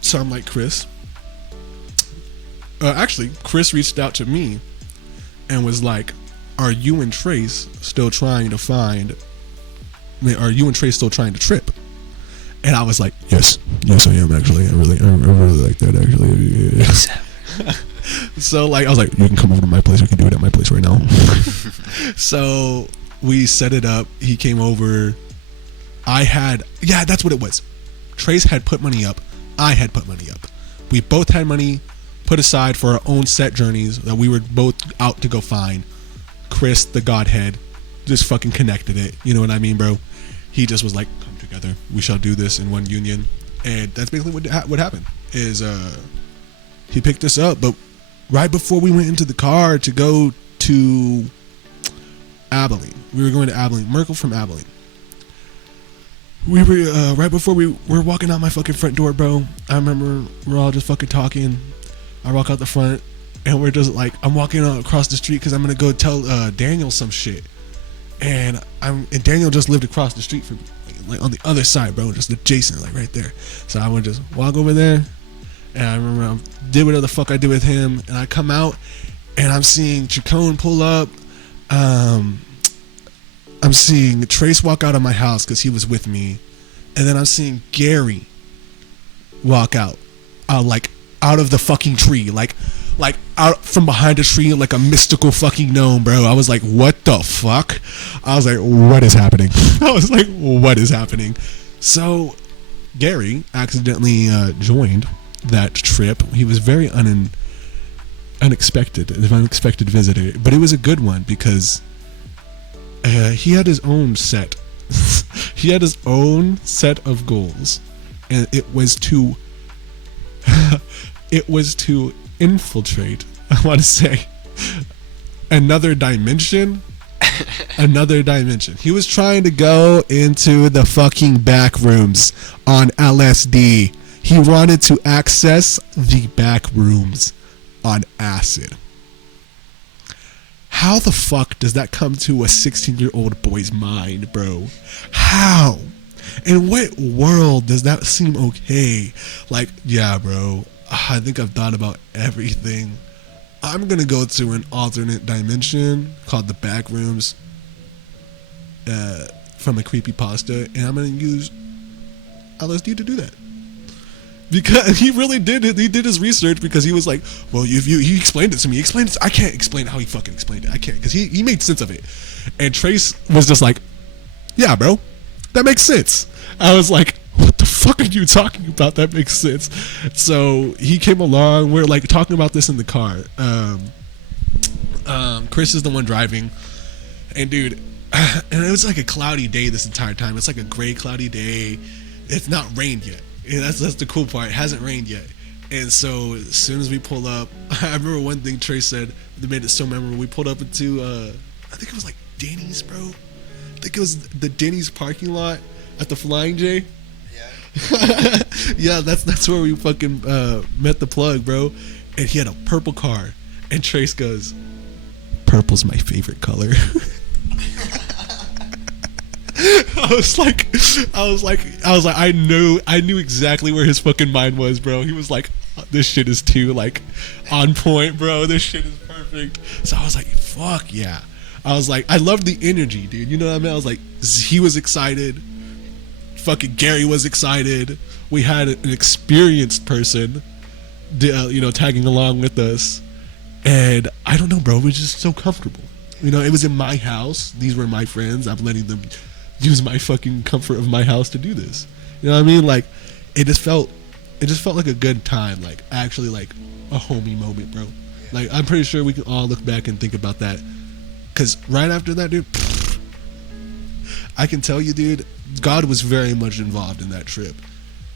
So I'm like, Chris. Actually, Chris reached out to me and was like, are you and Trace still trying to find? Are you and Trace still trying to trip? And I was like, yes, I am actually. I really like that actually. Yeah. So like I was like, you can come over to my place. We can do it at my place right now. So we set it up. He came over. That's what it was. Trace had put money up. I had put money up. We both had money put aside for our own set journeys that we were both out to go find. Chris, the Godhead, just fucking connected it. You know what I mean, bro? He just was like, come together. We shall do this in one union. And that's basically what happened. Is he picked us up, but right before we went into the car to go to Abilene. We were going to Abilene. Merkel from Abilene. We were, right before we were walking out my fucking front door, bro. I remember we're all just fucking talking. I walk out the front, and we're just like, I'm walking across the street because I'm going to go tell Daniel some shit. And Daniel just lived across the street from me, like on the other side, bro, just adjacent, like right there. So I would just walk over there, and I remember I did whatever the fuck I did with him, and I come out, and I'm seeing Chacon pull up. I'm seeing Trace walk out of my house because he was with me, and then I'm seeing Gary walk out, like out of the fucking tree, like out from behind a tree, like a mystical fucking gnome, bro. I was like, what the fuck? I was like, what is happening? I was like, what is happening? So Gary accidentally joined that trip. He was very unexpected visitor, but it was a good one because he had his own set. He had his own set of goals, and it was to infiltrate, I want to say, another dimension. He was trying to go into the fucking back rooms on LSD. He wanted to access the back rooms on acid. How the fuck does that come to a 16-year-old boy's mind, bro? How? In what world does that seem okay? Like, yeah, bro, I think I've thought about everything. I'm gonna go to an alternate dimension called the back rooms from a creepypasta, and I'm gonna use LSD to do that. Because he really did it. He did his research because he was like, well, he explained it to me. I can't explain how he fucking explained it. I can't, because he made sense of it. And Trace was just like, yeah, bro, that makes sense. I was like, what the fuck are you talking about? That makes sense. So he came along. We're like talking about this in the car. Chris is the one driving. And dude, and it was like a cloudy day this entire time. It's like a gray, cloudy day. It's not rained yet. Yeah, that's the cool part. It hasn't rained yet. And so as soon as we pull up, I remember one thing Trace said that made it so memorable. We pulled up into, I think it was like Denny's, bro. I think it was the Denny's parking lot at the Flying J. Yeah. Yeah, that's where we fucking met the plug, bro. And he had a purple car. And Trace goes, purple's my favorite color. I knew exactly where his fucking mind was, bro. He was like, this shit is too like on point, bro. This shit is perfect. So I was like, fuck yeah. I was like, I loved the energy, dude. You know what I mean? I was like, he was excited. Fucking Gary was excited. We had an experienced person, tagging along with us. And I don't know, bro. It was just so comfortable. You know, it was in my house. These were my friends. I'm letting them use my fucking comfort of my house to do this. You know what I mean? Like, it just felt like a good time. Like, actually, like a homie moment, bro. Like, I'm pretty sure we can all look back and think about that. Because right after that, dude, I can tell you, dude, God was very much involved in that trip.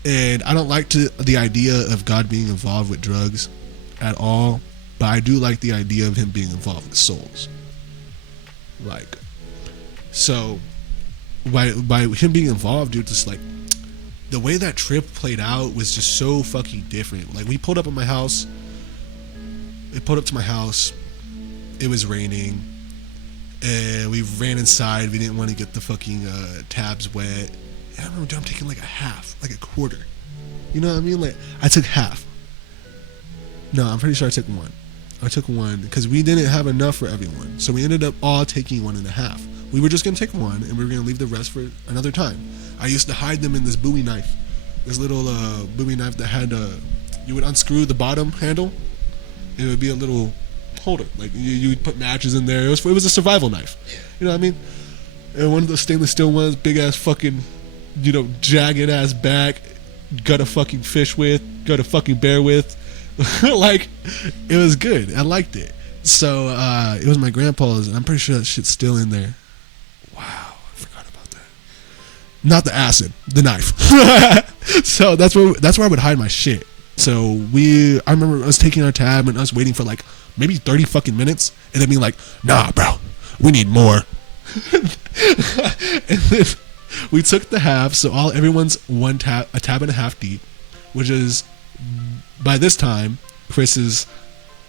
And I don't like the idea of God being involved with drugs at all. But I do like the idea of him being involved with souls. Like, so by him being involved, dude, just like the way that trip played out was just so fucking different. Like, we pulled up at my house. It was raining. And we ran inside. We didn't want to get the fucking tabs wet. And I remember I'm taking like a quarter. You know what I mean? Like, I took half. No, I'm pretty sure I took one. I took one because we didn't have enough for everyone. So we ended up all taking 1.5. We were just going to take one and we were going to leave the rest for another time. I used to hide them in this Bowie knife. This little Bowie knife that had you would unscrew the bottom handle. It would be a little holder. Like, you would put matches in there. It was a survival knife. You know what I mean? And one of those stainless steel ones, big ass fucking, jagged ass back, got a fucking fish with, got a fucking bear with. Like, it was good. I liked it. So it was my grandpa's, and I'm pretty sure that shit's still in there. Wow, I forgot about that. Not the acid, the knife. So that's where I would hide my shit. So I remember us taking our tab and us waiting for like maybe 30 fucking minutes, and then being like, nah, bro, we need more. And then we took the half, so everyone's a tab and a half deep, which is, by this time, Chris's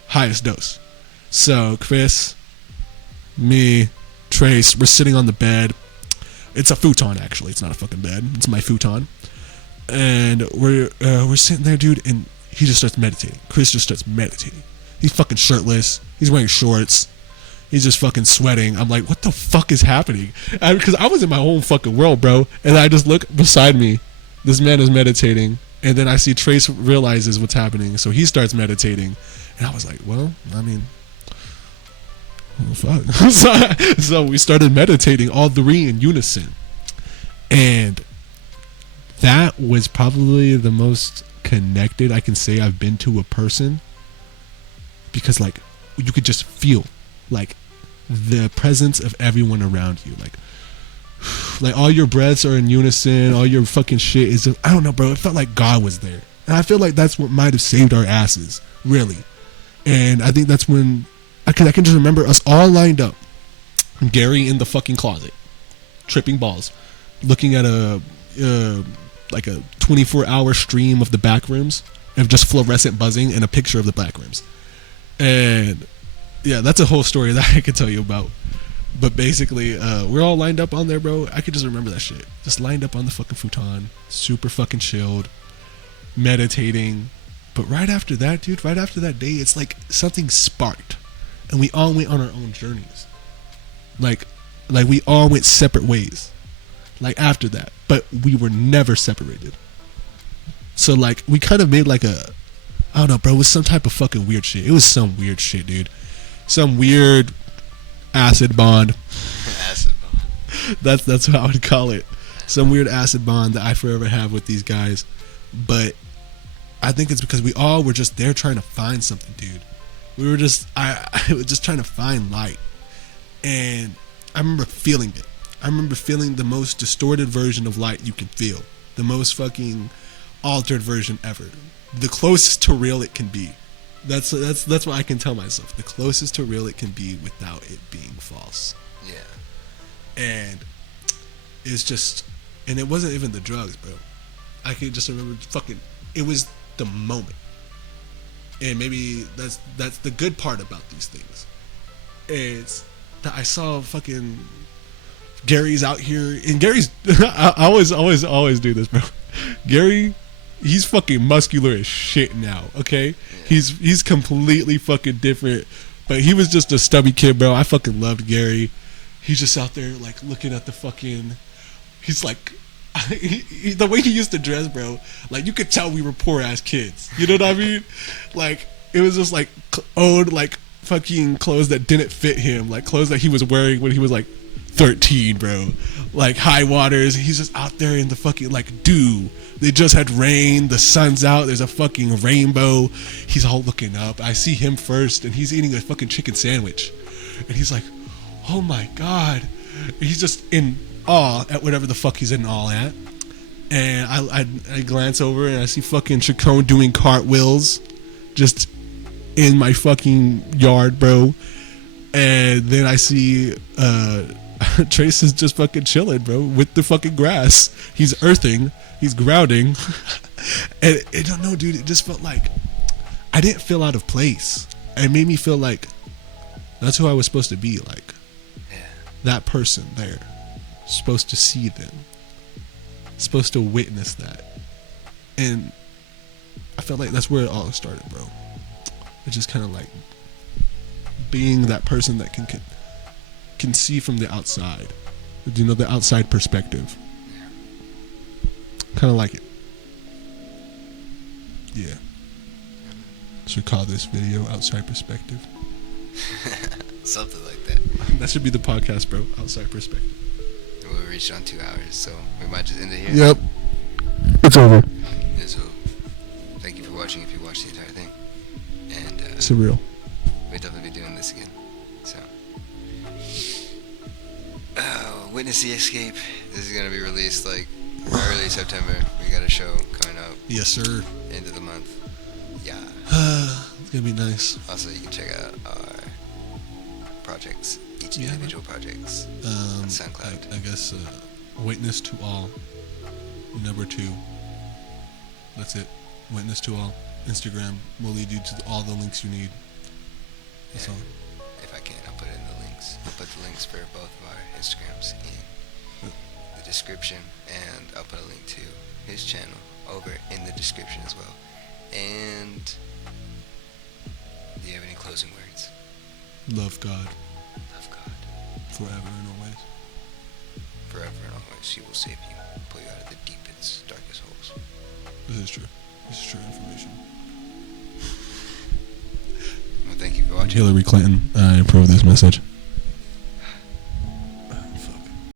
highest dose. So Chris, me, Trace, we're sitting on the bed. It's a futon, actually. It's not a fucking bed. It's my futon. And we're sitting there, dude, and he just starts meditating. Chris just starts meditating. He's fucking shirtless. He's wearing shorts. He's just fucking sweating. I'm like, what the fuck is happening? Because I was in my own fucking world, bro. And I just look beside me. This man is meditating. And then I see Trace realizes what's happening. So he starts meditating. And I was like, well, I mean, oh, fuck. So we started meditating, all three in unison. And that was probably the most connected I can say I've been to a person. Because, like, you could just feel, like, the presence of everyone around you. Like all your breaths are in unison, all your fucking shit is, I don't know, bro, it felt like God was there. And I feel like that's what might have saved our asses, really. And I think that's when, I can just remember us all lined up. Gary in the fucking closet, tripping balls, looking at a 24-hour stream of the back rooms, of just fluorescent buzzing and a picture of the back rooms. And yeah, that's a whole story that I could tell you about. But basically, we're all lined up on there, bro. I could just remember that shit. Just lined up on the fucking futon, super fucking chilled, meditating. But right after that, dude, right after that day, it's like something sparked. And we all went on our own journeys. Like we all went separate ways. Like after that. But we were never separated. So like, we kind of made like I don't know, bro, it was some type of fucking weird shit. It was some weird shit, dude. Some weird acid bond. Acid bond. That's what I would call it. Some weird acid bond that I forever have with these guys. But I think it's because we all were just there trying to find something, dude. We were just I was just trying to find light. And I remember feeling it. I remember feeling the most distorted version of light you can feel. The most fucking altered version ever. The closest to real it can be. That's what I can tell myself. The closest to real it can be without it being false. Yeah. And it's just, and it wasn't even the drugs, bro. I can just remember it was the moment. And maybe that's the good part about these things. is that I saw fucking Gary's out here, and Gary's I always do this, bro. Gary, he's fucking muscular as shit now. Okay, he's completely fucking different. But he was just a stubby kid, bro. I fucking loved Gary. He's just out there like looking at the fucking. He's like, the way he used to dress, bro. Like you could tell we were poor ass kids. You know what I mean? Like it was just like old like fucking clothes that didn't fit him, like clothes that he was wearing when he was like 13, bro. Like high waters. He's just out there in the fucking like dew. They just had rain. The sun's out. There's a fucking rainbow. He's all looking up. I see him first, and he's eating a fucking chicken sandwich, and he's like, "Oh my god!" And he's just in awe at whatever the fuck he's in awe at. And I glance over and I see fucking Chacon doing cartwheels, just in my fucking yard, bro. And then I see Trace is just fucking chilling, bro, with the fucking grass. He's earthing, he's grounding. And I don't know, dude, it just felt like I didn't feel out of place. It made me feel like that's who I was supposed to be, like that person there, supposed to see them, supposed to witness that. And I felt like that's where it all started, bro. It's just kind of like being that person that can see from the outside, you know, the outside perspective. Kind of like it. Yeah. Should call this video Outside Perspective. Something like that. That should be the podcast, bro. Outside Perspective. We reached on 2 hours, so we might just end it here. Yep. It's over. Yeah, so thank you for watching if you watched the entire thing. And Surreal. we'll definitely be doing this again. So Witness the Escape. This is gonna be released like early September. We got a show coming up Yes, sir. end of the month. Yeah. It's gonna be nice. Also, you can check out our projects, each Yeah, individual projects on SoundCloud. I guess Witness to All. Number 2. That's it. Witness to All. Instagram will lead you to all the links you need. That's all. If I can, I'll put it in the links. I'll put the links for both of our Instagrams in the description, and I'll put a link to his channel over in the description as well. And do you have any closing words? Love God Love God. forever and always. Forever and always, He will save you, pull you out of the deepest, darkest holes. This is true. This is true information. Well, thank you for watching. Hillary Clinton, I approve this message.